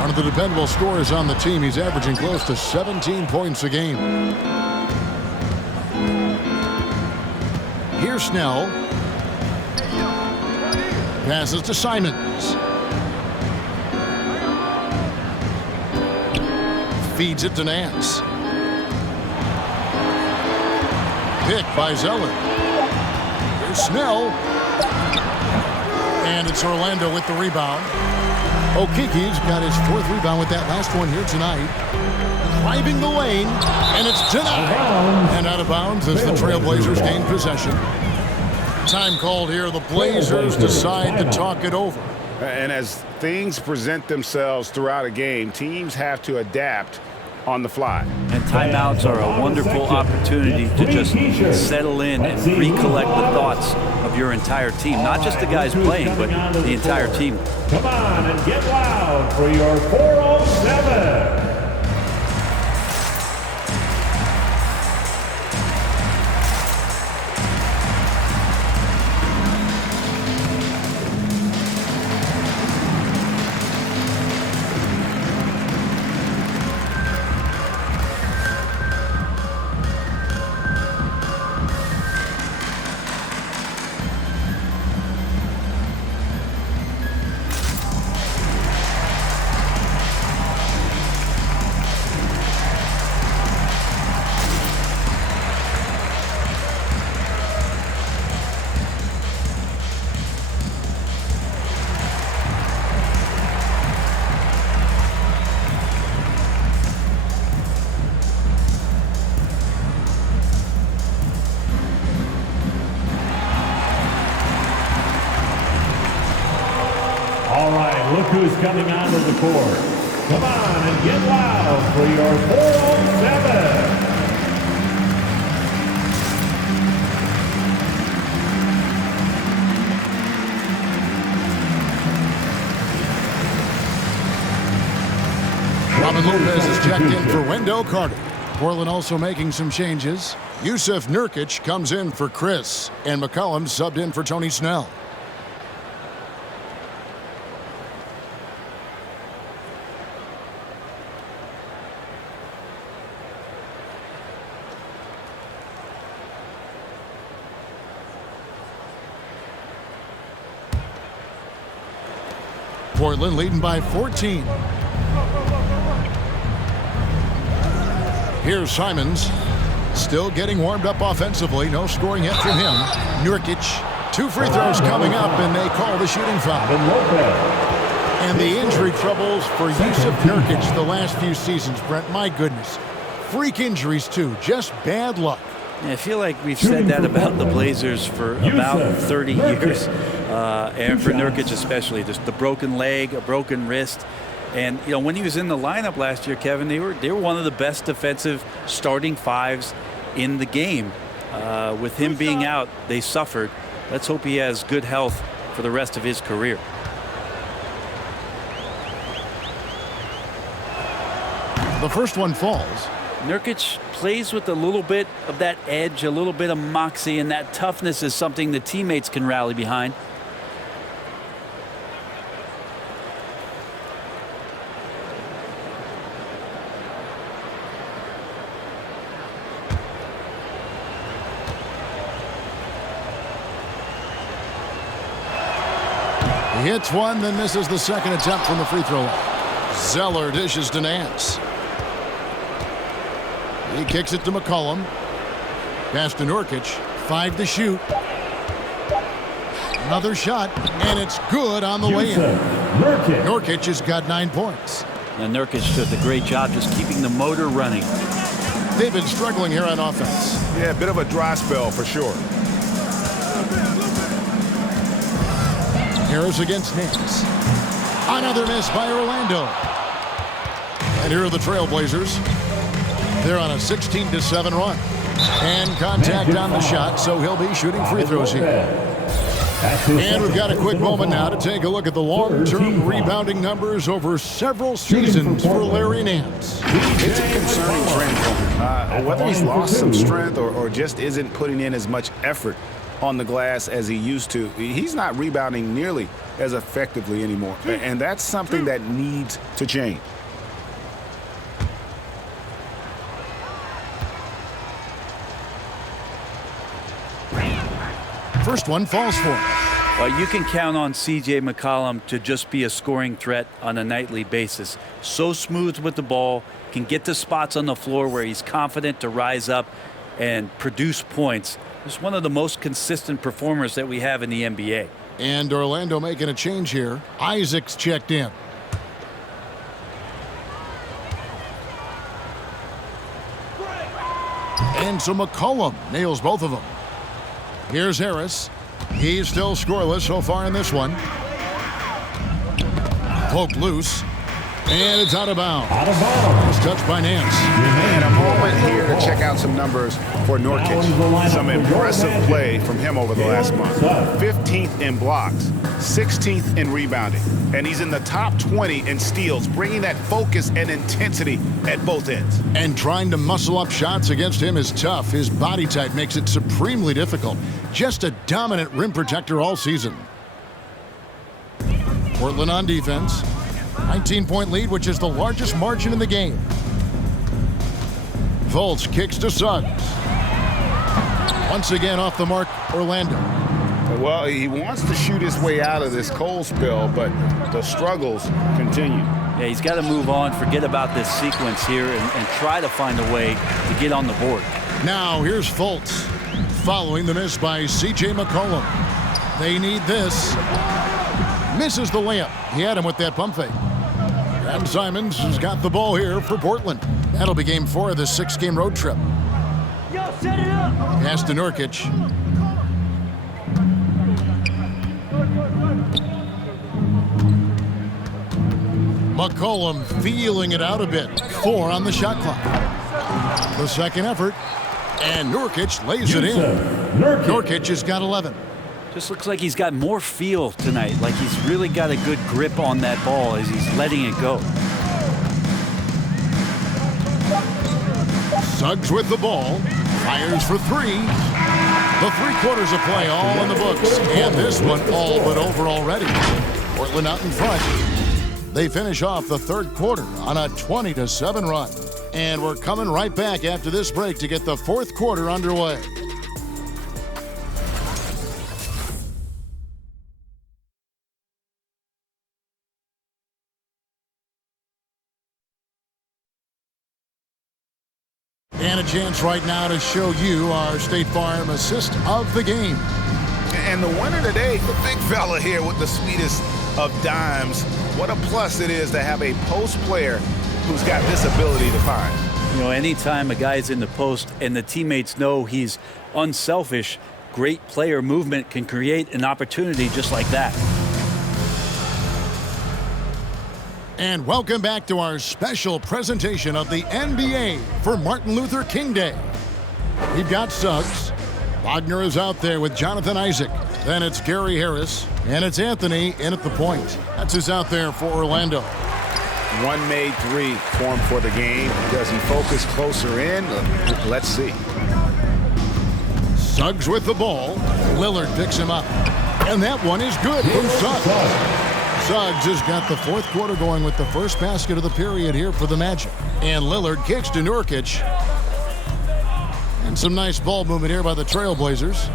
One of the dependable scorers on the team. He's averaging close to 17 points a game. Here's Snell. Passes to Simons. Feeds it to Nance. Pick by Zeller. Here's Snell. And it's Orlando with the rebound. Okiki's got his 4th rebound with that last one here tonight. Driving the lane, and it's denied. And out of bounds as the Trailblazers gain possession. Time called here. The Blazers decide to talk it over. And as things present themselves throughout a game, teams have to adapt on the fly. And timeouts are a wonderful opportunity to just settle in and recollect the thoughts of your entire team. Not just the guys playing, but the entire team. Come on and get loud for your 407. All right, look who's coming onto the court. Come on and get loud for your 407. Robin Lopez is checked in for Wendell Carter. Portland also making some changes. Yusuf Nurkic comes in for Chris, and McCollum subbed in for Tony Snell. Portland leading by 14. Here's Simons. Still getting warmed up offensively. No scoring yet from him. Nurkic. 2 free throws coming up, and they call the shooting foul. And the injury troubles for Yusuf Nurkic the last few seasons, Brent. My goodness. Freak injuries, too. Just bad luck. Yeah, I feel like we've said that about the Blazers for about 30 years. And for Nurkic especially. Just the broken leg, a broken wrist. And, you know, when he was in the lineup last year, Kevin, they were one of the best defensive starting fives in the game. With him being out, they suffered. Let's hope he has good health for the rest of his career. The first one falls. Nurkic plays with a little bit of that edge, a little bit of moxie, and that toughness is something the teammates can rally behind. He hits one, then misses the second attempt from the free throw line. Zeller dishes to Nance. He kicks it to McCollum. Pass to Nurkic. 5 to shoot. Another shot, and it's good on the way in. Nurkic has got 9 points. And Nurkic did a great job just keeping the motor running. They've been struggling here on offense. Yeah, a bit of a dry spell for sure. Harris against Nance. Another miss by Orlando. And here are the Trailblazers. They're on a 16-7 run. And contact on the shot, so he'll be shooting free throws here. And we've got a quick moment now to take a look at the long-term rebounding numbers over several seasons for Larry Nance. It's a concerning trend. Whether he's lost some strength or just isn't putting in as much effort on the glass as he used to, he's not rebounding nearly as effectively anymore. And that's something that needs to change. First one falls for him. Well, you can count on C.J. McCollum to just be a scoring threat on a nightly basis. So smooth with the ball, can get to spots on the floor where he's confident to rise up and produce points. He's one of the most consistent performers that we have in the NBA. And Orlando making a change here. Isaac's checked in. And so McCollum nails both of them. Here's Harris. He's still scoreless so far in this one. Poked loose. And it's out of bounds. It's touched by Nance. And a moment here to check out some numbers for Nurkic. Some impressive play from him over the last month. 15th in blocks, 16th in rebounding. And he's in the top 20 in steals, bringing that focus and intensity at both ends. And trying to muscle up shots against him is tough. His body type makes it supremely difficult. Just a dominant rim protector all season. Portland on defense. 19-point lead, which is the largest margin in the game. Fultz kicks to Suggs. Once again off the mark, Orlando. Well, he wants to shoot his way out of this cold spell, but the struggles continue. Yeah, he's got to move on, forget about this sequence here, and try to find a way to get on the board. Now here's Fultz, following the miss by C.J. McCollum. They need this. Misses the layup. He had him with that pump fake. And Simons has got the ball here for Portland. That'll be game 4 of this 6-game road trip. Yo, set it up. Pass to Nurkic. McCollum feeling it out a bit. 4 on the shot clock. The second effort. And Nurkic lays it in. Nurkic has got 11. Just looks like he's got more feel tonight, like he's really got a good grip on that ball as he's letting it go. Suggs with the ball, fires for 3. The 3 quarters of play all in the books, and this one all but over already. Portland out in front. They finish off the third quarter on a 20-7 run. And we're coming right back after this break to get the fourth quarter underway. And a chance right now to show you our State Farm assist of the game. And the winner today, the big fella here with the sweetest of dimes. What a plus it is to have a post player who's got this ability to find. You know, anytime a guy's in the post and the teammates know he's unselfish, great player movement can create an opportunity just like that. And welcome back to our special presentation of the NBA for Martin Luther King Day. We've got Suggs. Wagner is out there with Jonathan Isaac. Then it's Gary Harris. And it's Anthony in at the point. That's who's out there for Orlando. One made three formed for the game. Does he focus closer in? Let's see. Suggs with the ball. Lillard picks him up. And that one is good from Suggs. Suggs has got the fourth quarter going with the first basket of the period here for the Magic. And Lillard kicks to Nurkic. And some nice ball movement here by the Trailblazers.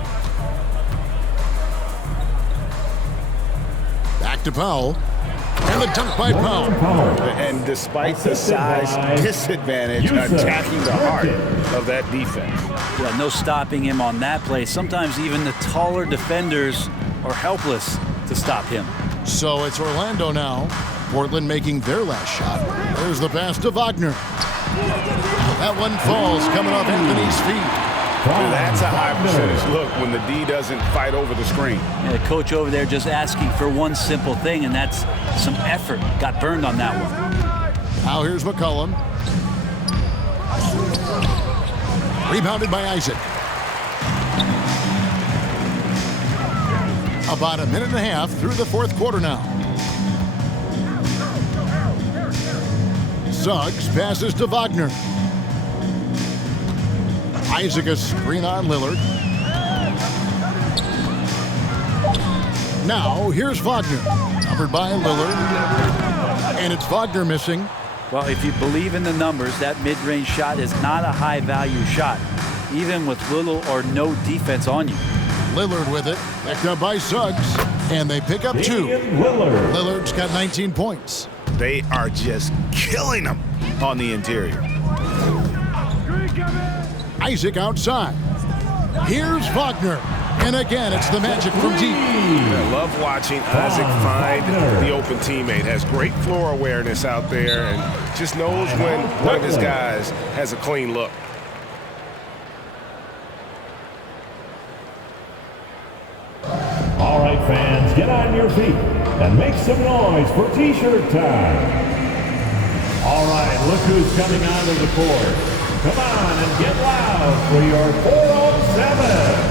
Back to Powell. And the dunk by Powell. And despite the size disadvantage, attacking the heart of that defense. Yeah, no stopping him on that play. Sometimes even the taller defenders are helpless to stop him. So it's Orlando now. Portland making their last shot. There's the pass to Wagner. That one falls coming off Anthony's feet. That's a high percentage look when the D doesn't fight over the screen. Yeah, the coach over there just asking for one simple thing, and that's some effort. Got burned on that one. Now here's McCollum. Rebounded by Isaac. About a minute and a half through the fourth quarter now. Suggs passes to Wagner. Isaac a screen on Lillard. Now here's Wagner. Covered by Lillard. And it's Wagner missing. Well, if you believe in the numbers, that mid-range shot is not a high-value shot, even with little or no defense on you. Lillard with it. Picked up by Suggs. And they pick up two. Lillard's got 19 points. They are just killing them on the interior. Isaac outside. Here's Wagner. And again, it's the Magic from deep. I love watching Isaac find the open teammate. Has great floor awareness out there and just knows when one of his guys has a clean look. All right, fans, get on your feet and make some noise for T-shirt time. All right, look who's coming onto the court. Come on and get loud for your 407.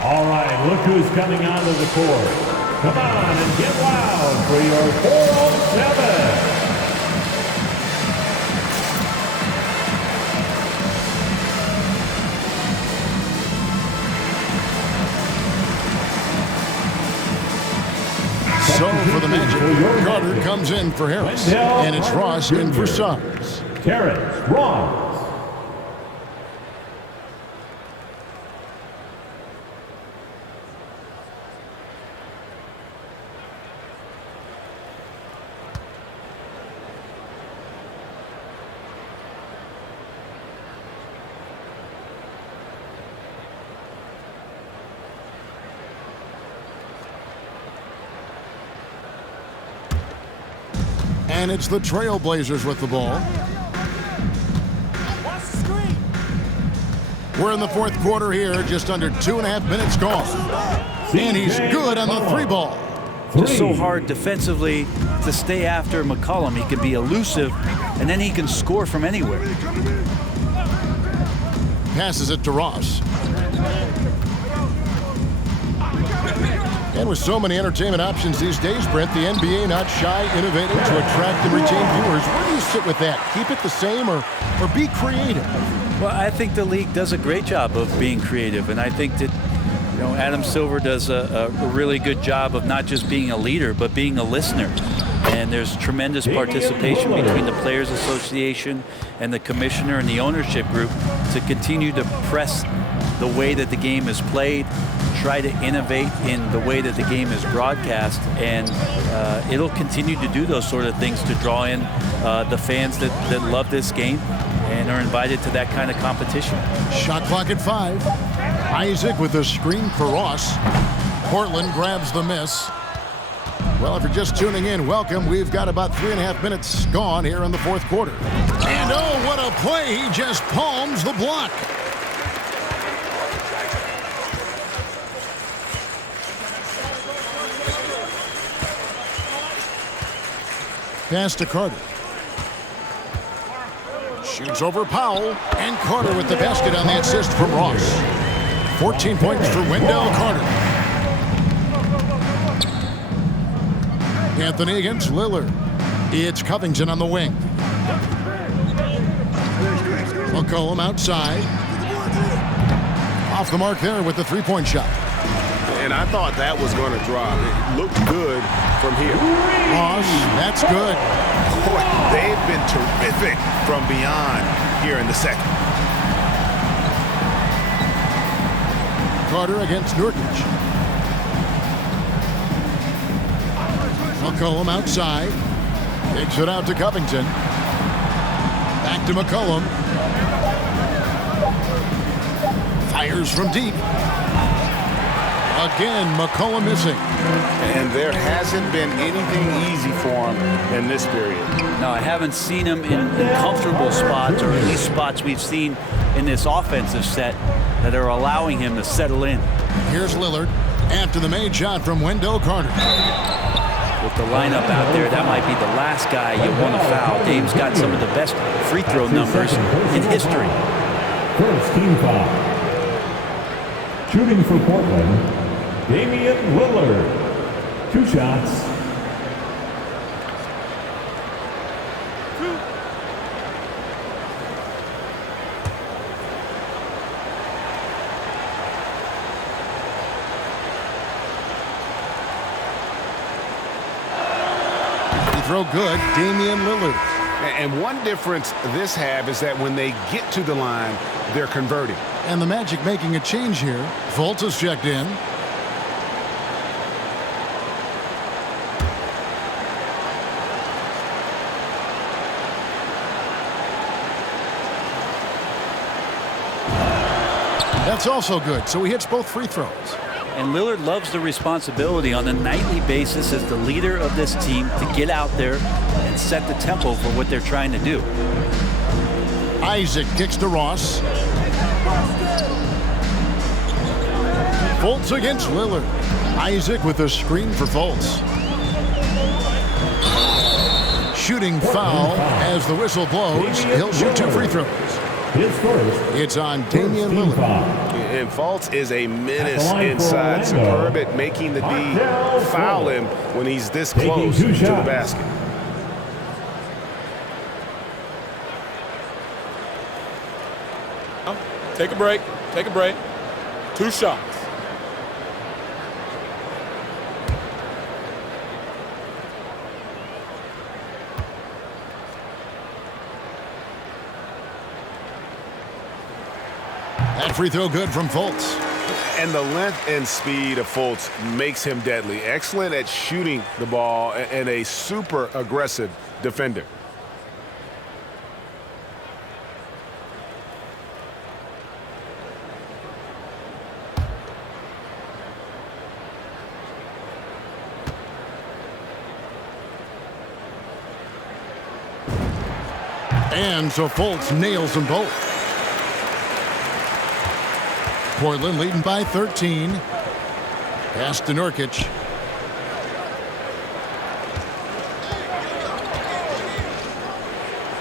All right, look who's coming onto the court. Come on and get loud for your 407. So for the Magic, Carter comes in for Harris. And it's Ross in for Suggs. Terrence Ross. And it's the Trailblazers with the ball. Watch the screen. We're in the fourth quarter here, just under 2.5 minutes gone. And he's good on the 3-ball. Just so hard defensively to stay after McCollum. He can be elusive, and then he can score from anywhere. Passes it to Ross. And with so many entertainment options these days, Brent, the NBA not shy, innovating to attract and retain viewers. Where do you sit with that? Keep it the same or be creative? Well, I think the league does a great job of being creative, and I think that Adam Silver does a really good job of not just being a leader, but being a listener. And there's tremendous participation between the Players Association and the commissioner and the ownership group to continue to press the way that the game is played, try to innovate in the way that the game is broadcast, and it'll continue to do those sort of things to draw in the fans that love this game and are invited to that kind of competition. Shot clock at 5. Isaac with a screen for Ross. Portland grabs the miss. Well, if you're just tuning in, welcome. We've got about 3.5 minutes gone here in the fourth quarter. And oh, what a play. He just palms the block. Pass to Carter. Shoots over Powell. And Carter with the basket on the assist from Ross. 14 points for Wendell Carter. Anthony against Lillard. It's Covington on the wing. McCollum outside. Off the mark there with the three-point shot. And I thought that was going to drop. It looked good from here. Ross, that's good. Boy, they've been terrific from beyond here in the second. Carter against Nurkic. McCollum outside. Takes it out to Covington. Back to McCollum. Fires from deep. Again, McCollum missing. And there hasn't been anything easy for him in this period. No, I haven't seen him in comfortable spots, or at least spots we've seen in this offensive set that are allowing him to settle in. Here's Lillard after the made shot from Wendell Carter. With the lineup out there, that might be the last guy you want to foul. Dame's got some of the best free throw numbers in history. First team foul. Shooting for Portland, Damian Lillard. 2 shots. Throw good, Damian Lillard. And one difference this have is that when they get to the line, they're converting. And the Magic making a change here. Fultz is checked in. That's also good, so he hits both free throws. And Lillard loves the responsibility on a nightly basis as the leader of this team to get out there and set the tempo for what they're trying to do. Isaac kicks to Ross. Fultz against Lillard. Isaac with a screen for Fultz. Shooting foul as the whistle blows. He'll shoot 2 free throws. It's on Damian Lillard. And Fultz is a menace inside, superb at making the D foul him when he's this close to the basket. Take a break. Take a break. 2 shots. That free throw good from Fultz. And the length and speed of Fultz makes him deadly. Excellent at shooting the ball and a super aggressive defender. And so Fultz nails them both. Portland leading by 13. Pass to Nurkic.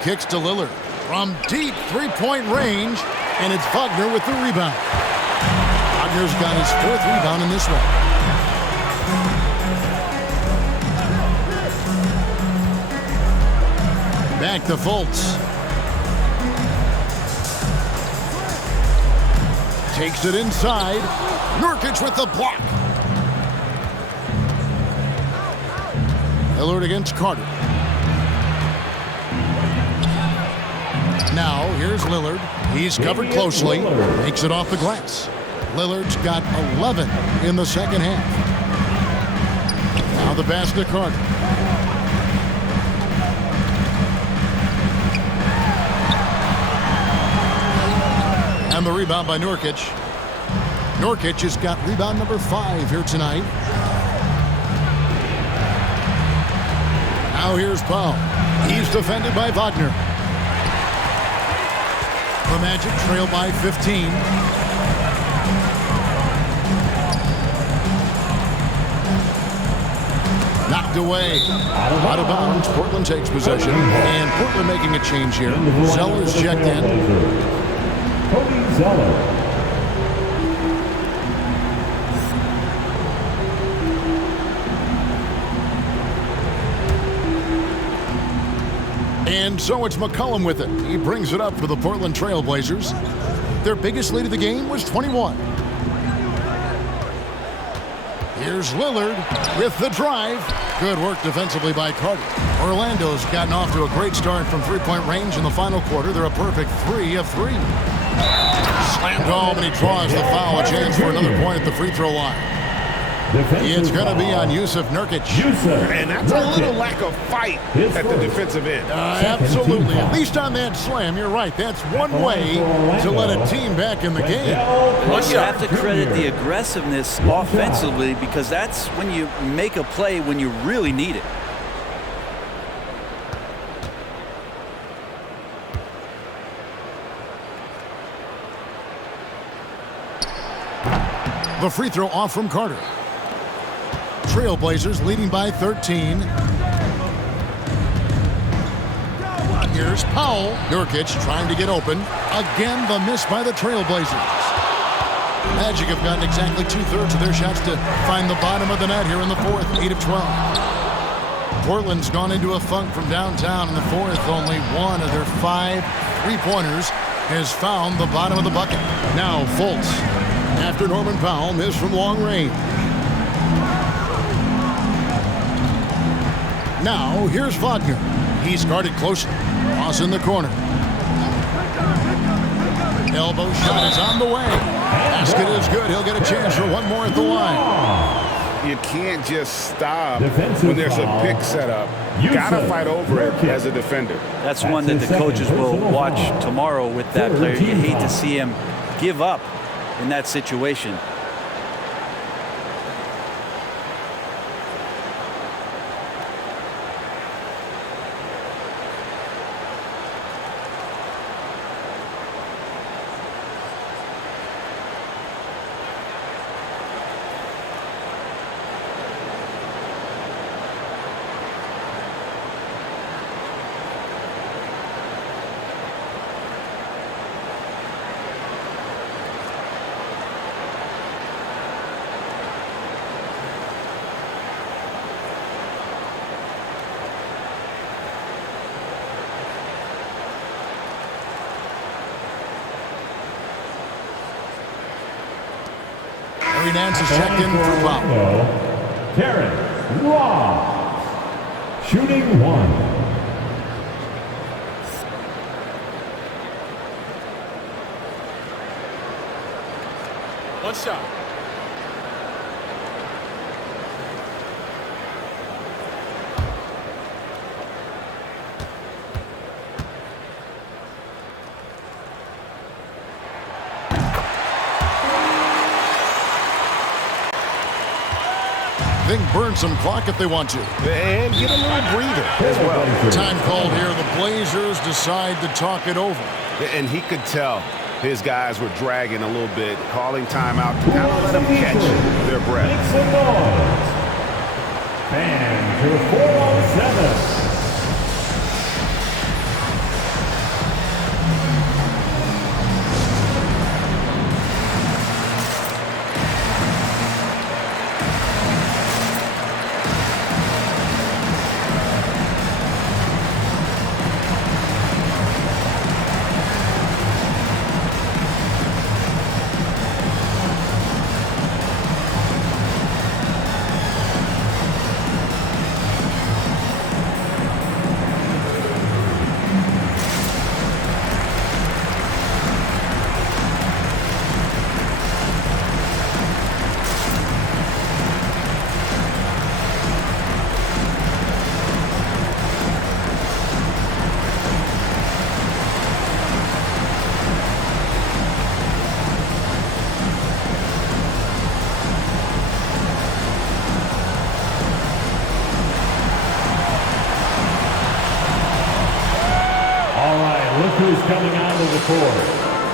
Kicks to Lillard from deep three-point range, and it's Wagner with the rebound. Wagner's got his 4th rebound in this one. Back to Fultz. Takes it inside. Nurkic with the block. Lillard against Carter. Now, here's Lillard. He's covered closely. Makes it off the glass. Lillard's got 11 in the second half. Now the pass to Carter. And the rebound by Nurkic. Nurkic has got rebound number 5 here tonight. Now here's Powell. He's defended by Wagner. The Magic trail by 15. Knocked away. Out of bounds. Portland takes possession. And Portland making a change here. Zeller's checked in. Cody Zeller. And so it's McCollum with it. He brings it up for the Portland Trail Blazers. Their biggest lead of the game was 21. Here's Lillard with the drive. Good work defensively by Carter. Orlando's gotten off to a great start from three-point range in the final quarter. They're a perfect 3 of 3. Slammed home, and he draws the foul. A chance for another point at the free throw line. It's going to be on Yusuf Nurkic. And that's a little lack of fight at the defensive end. Absolutely. At least on that slam, you're right. That's one way to let a team back in the game. Well, you have to credit the aggressiveness offensively, because that's when you make a play when you really need it. The free throw off from Carter. Trailblazers leading by 13. Here's Powell. Nurkic trying to get open. Again, the miss by the Trailblazers. Magic have gotten exactly 2/3 of their shots to find the bottom of the net here in the 4th, 8 of 12. Portland's gone into a funk from downtown in the 4th. Only one of their 5 three-pointers has found the bottom of the bucket. Now Fultz. After Norman Powell missed from long range. Now, here's Wagner. He's guarded closely. Cross in the corner. Elbow shot is on the way. Basket is good. He'll get a chance for one more at the line. You can't just stop when there's a pick set up. You gotta fight over it as a defender. That's one that the coaches will watch tomorrow with that player. You hate to see him give up in that situation. Nance is checked in for Powell. Karen Ross, shooting 1. One shot. They can burn some clock if they want to. And get a little breather as well. Time called here. The Blazers decide to talk it over. And he could tell his guys were dragging a little bit, calling timeout to kind of let them catch their breath. Make some noise. Fans, your 407. Who's coming onto the court?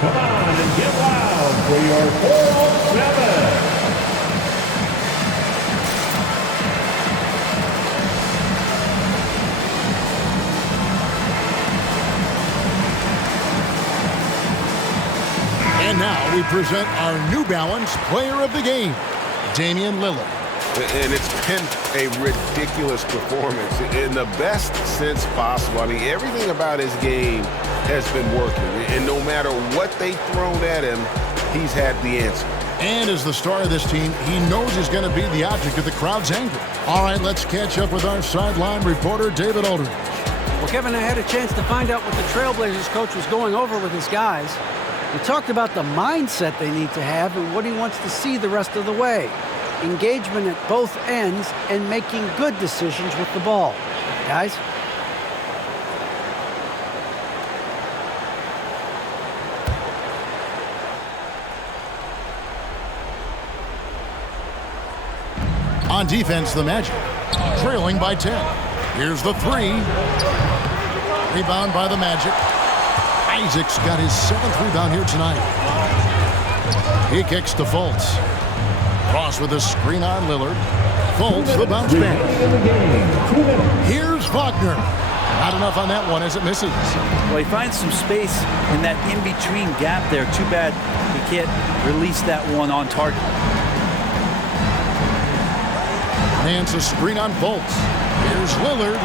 Come on and get loud for your 407. And now we present our New Balance Player of the Game, Damian Lillard. And it's been a ridiculous performance in the best sense possible. I mean, everything about his game has been working. And no matter what they've thrown at him, he's had the answer. And as the star of this team, he knows he's going to be the object of the crowd's anger. All right, let's catch up with our sideline reporter, David Aldridge. Well, Kevin, I had a chance to find out what the Trailblazers coach was going over with his guys. He talked about the mindset they need to have and what he wants to see the rest of the way. Engagement at both ends and making good decisions with the ball. Guys? On defense, the Magic, trailing by 10. Here's the three. Rebound by the Magic. Isaac's got his 7th rebound here tonight. He kicks to Fultz. Cross with a screen on Lillard. Fultz, the bounce back. Here's Wagner. Not enough on that one as it misses. Well, he finds some space in that in-between gap there. Too bad he can't release that one on target. Nance a screen on Fultz. Here's Lillard,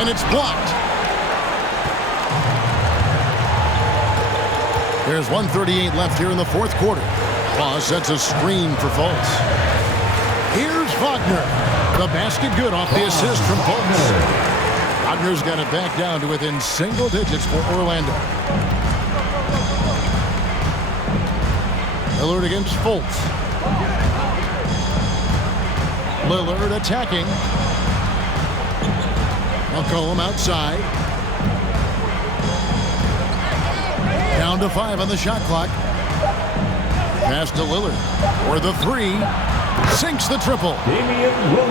and it's blocked. There's 1:38 left here in the fourth quarter. Ross sets a screen for Fultz. Here's Wagner. The basket good off the assist from Fultz. Wagner's got it back down to within single digits for Orlando. Lillard against Fultz. Lillard attacking. McCollum outside. Down to 5 on the shot clock. Pass to Lillard. For the three. Sinks the triple.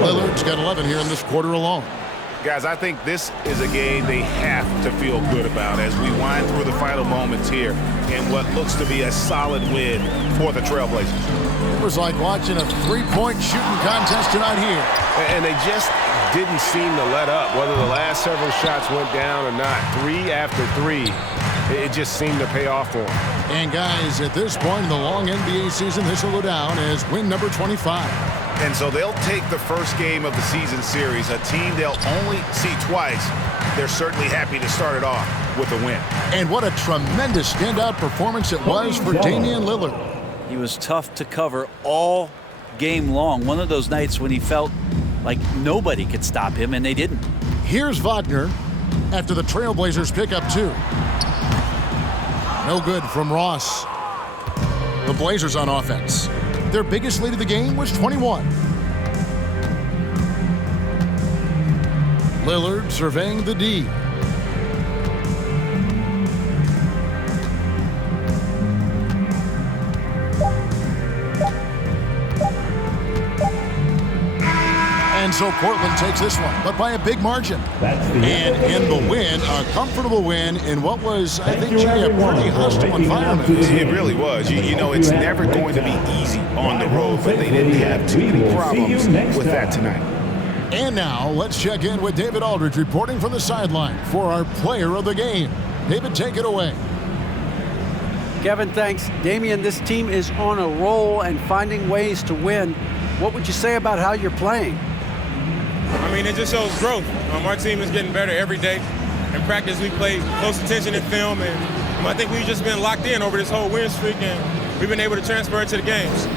Lillard's got 11 here in this quarter alone. Guys, I think this is a game they have to feel good about as we wind through the final moments here in what looks to be a solid win for the Trailblazers. It was like watching a three-point shooting contest tonight here. And they just didn't seem to let up, whether the last several shots went down or not. 3 after 3, it just seemed to pay off for them. And guys, at this point in the long NBA season, this will go down as win number 25. And so they'll take the first game of the season series, a team they'll only see twice. They're certainly happy to start it off with a win. And what a tremendous standout performance it was for Damian Lillard. He was tough to cover all game long. One of those nights when he felt like nobody could stop him, and they didn't. Here's Wagner after the Trailblazers pick up 2. No good from Ross. The Blazers on offense. Their biggest lead of the game was 21. Lillard surveying the D. And So Portland takes this one, but by a big margin. And in the win, a comfortable win in what was, I think, a pretty hostile environment. It really was. You know, it's never going to be easy on the road, but they didn't have too many problems with that tonight. And now, let's check in with David Aldridge reporting from the sideline for our player of the game. David, take it away. Kevin, thanks. Damian, this team is on a roll and finding ways to win. What would you say about how you're playing? I mean, it just shows growth. Our team is getting better every day. In practice, we play close attention in film, and I think we've just been locked in over this whole win streak, and we've been able to transfer it to the games.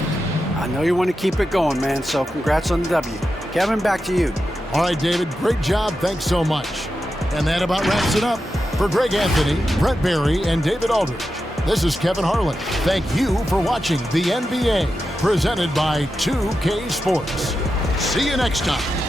I know you want to keep it going, man, so congrats on the W. Kevin, back to you. All right, David, great job. Thanks so much. And that about wraps it up. For Greg Anthony, Brett Barry, and David Aldridge, this is Kevin Harlan. Thank you for watching the NBA, presented by 2K Sports. See you next time.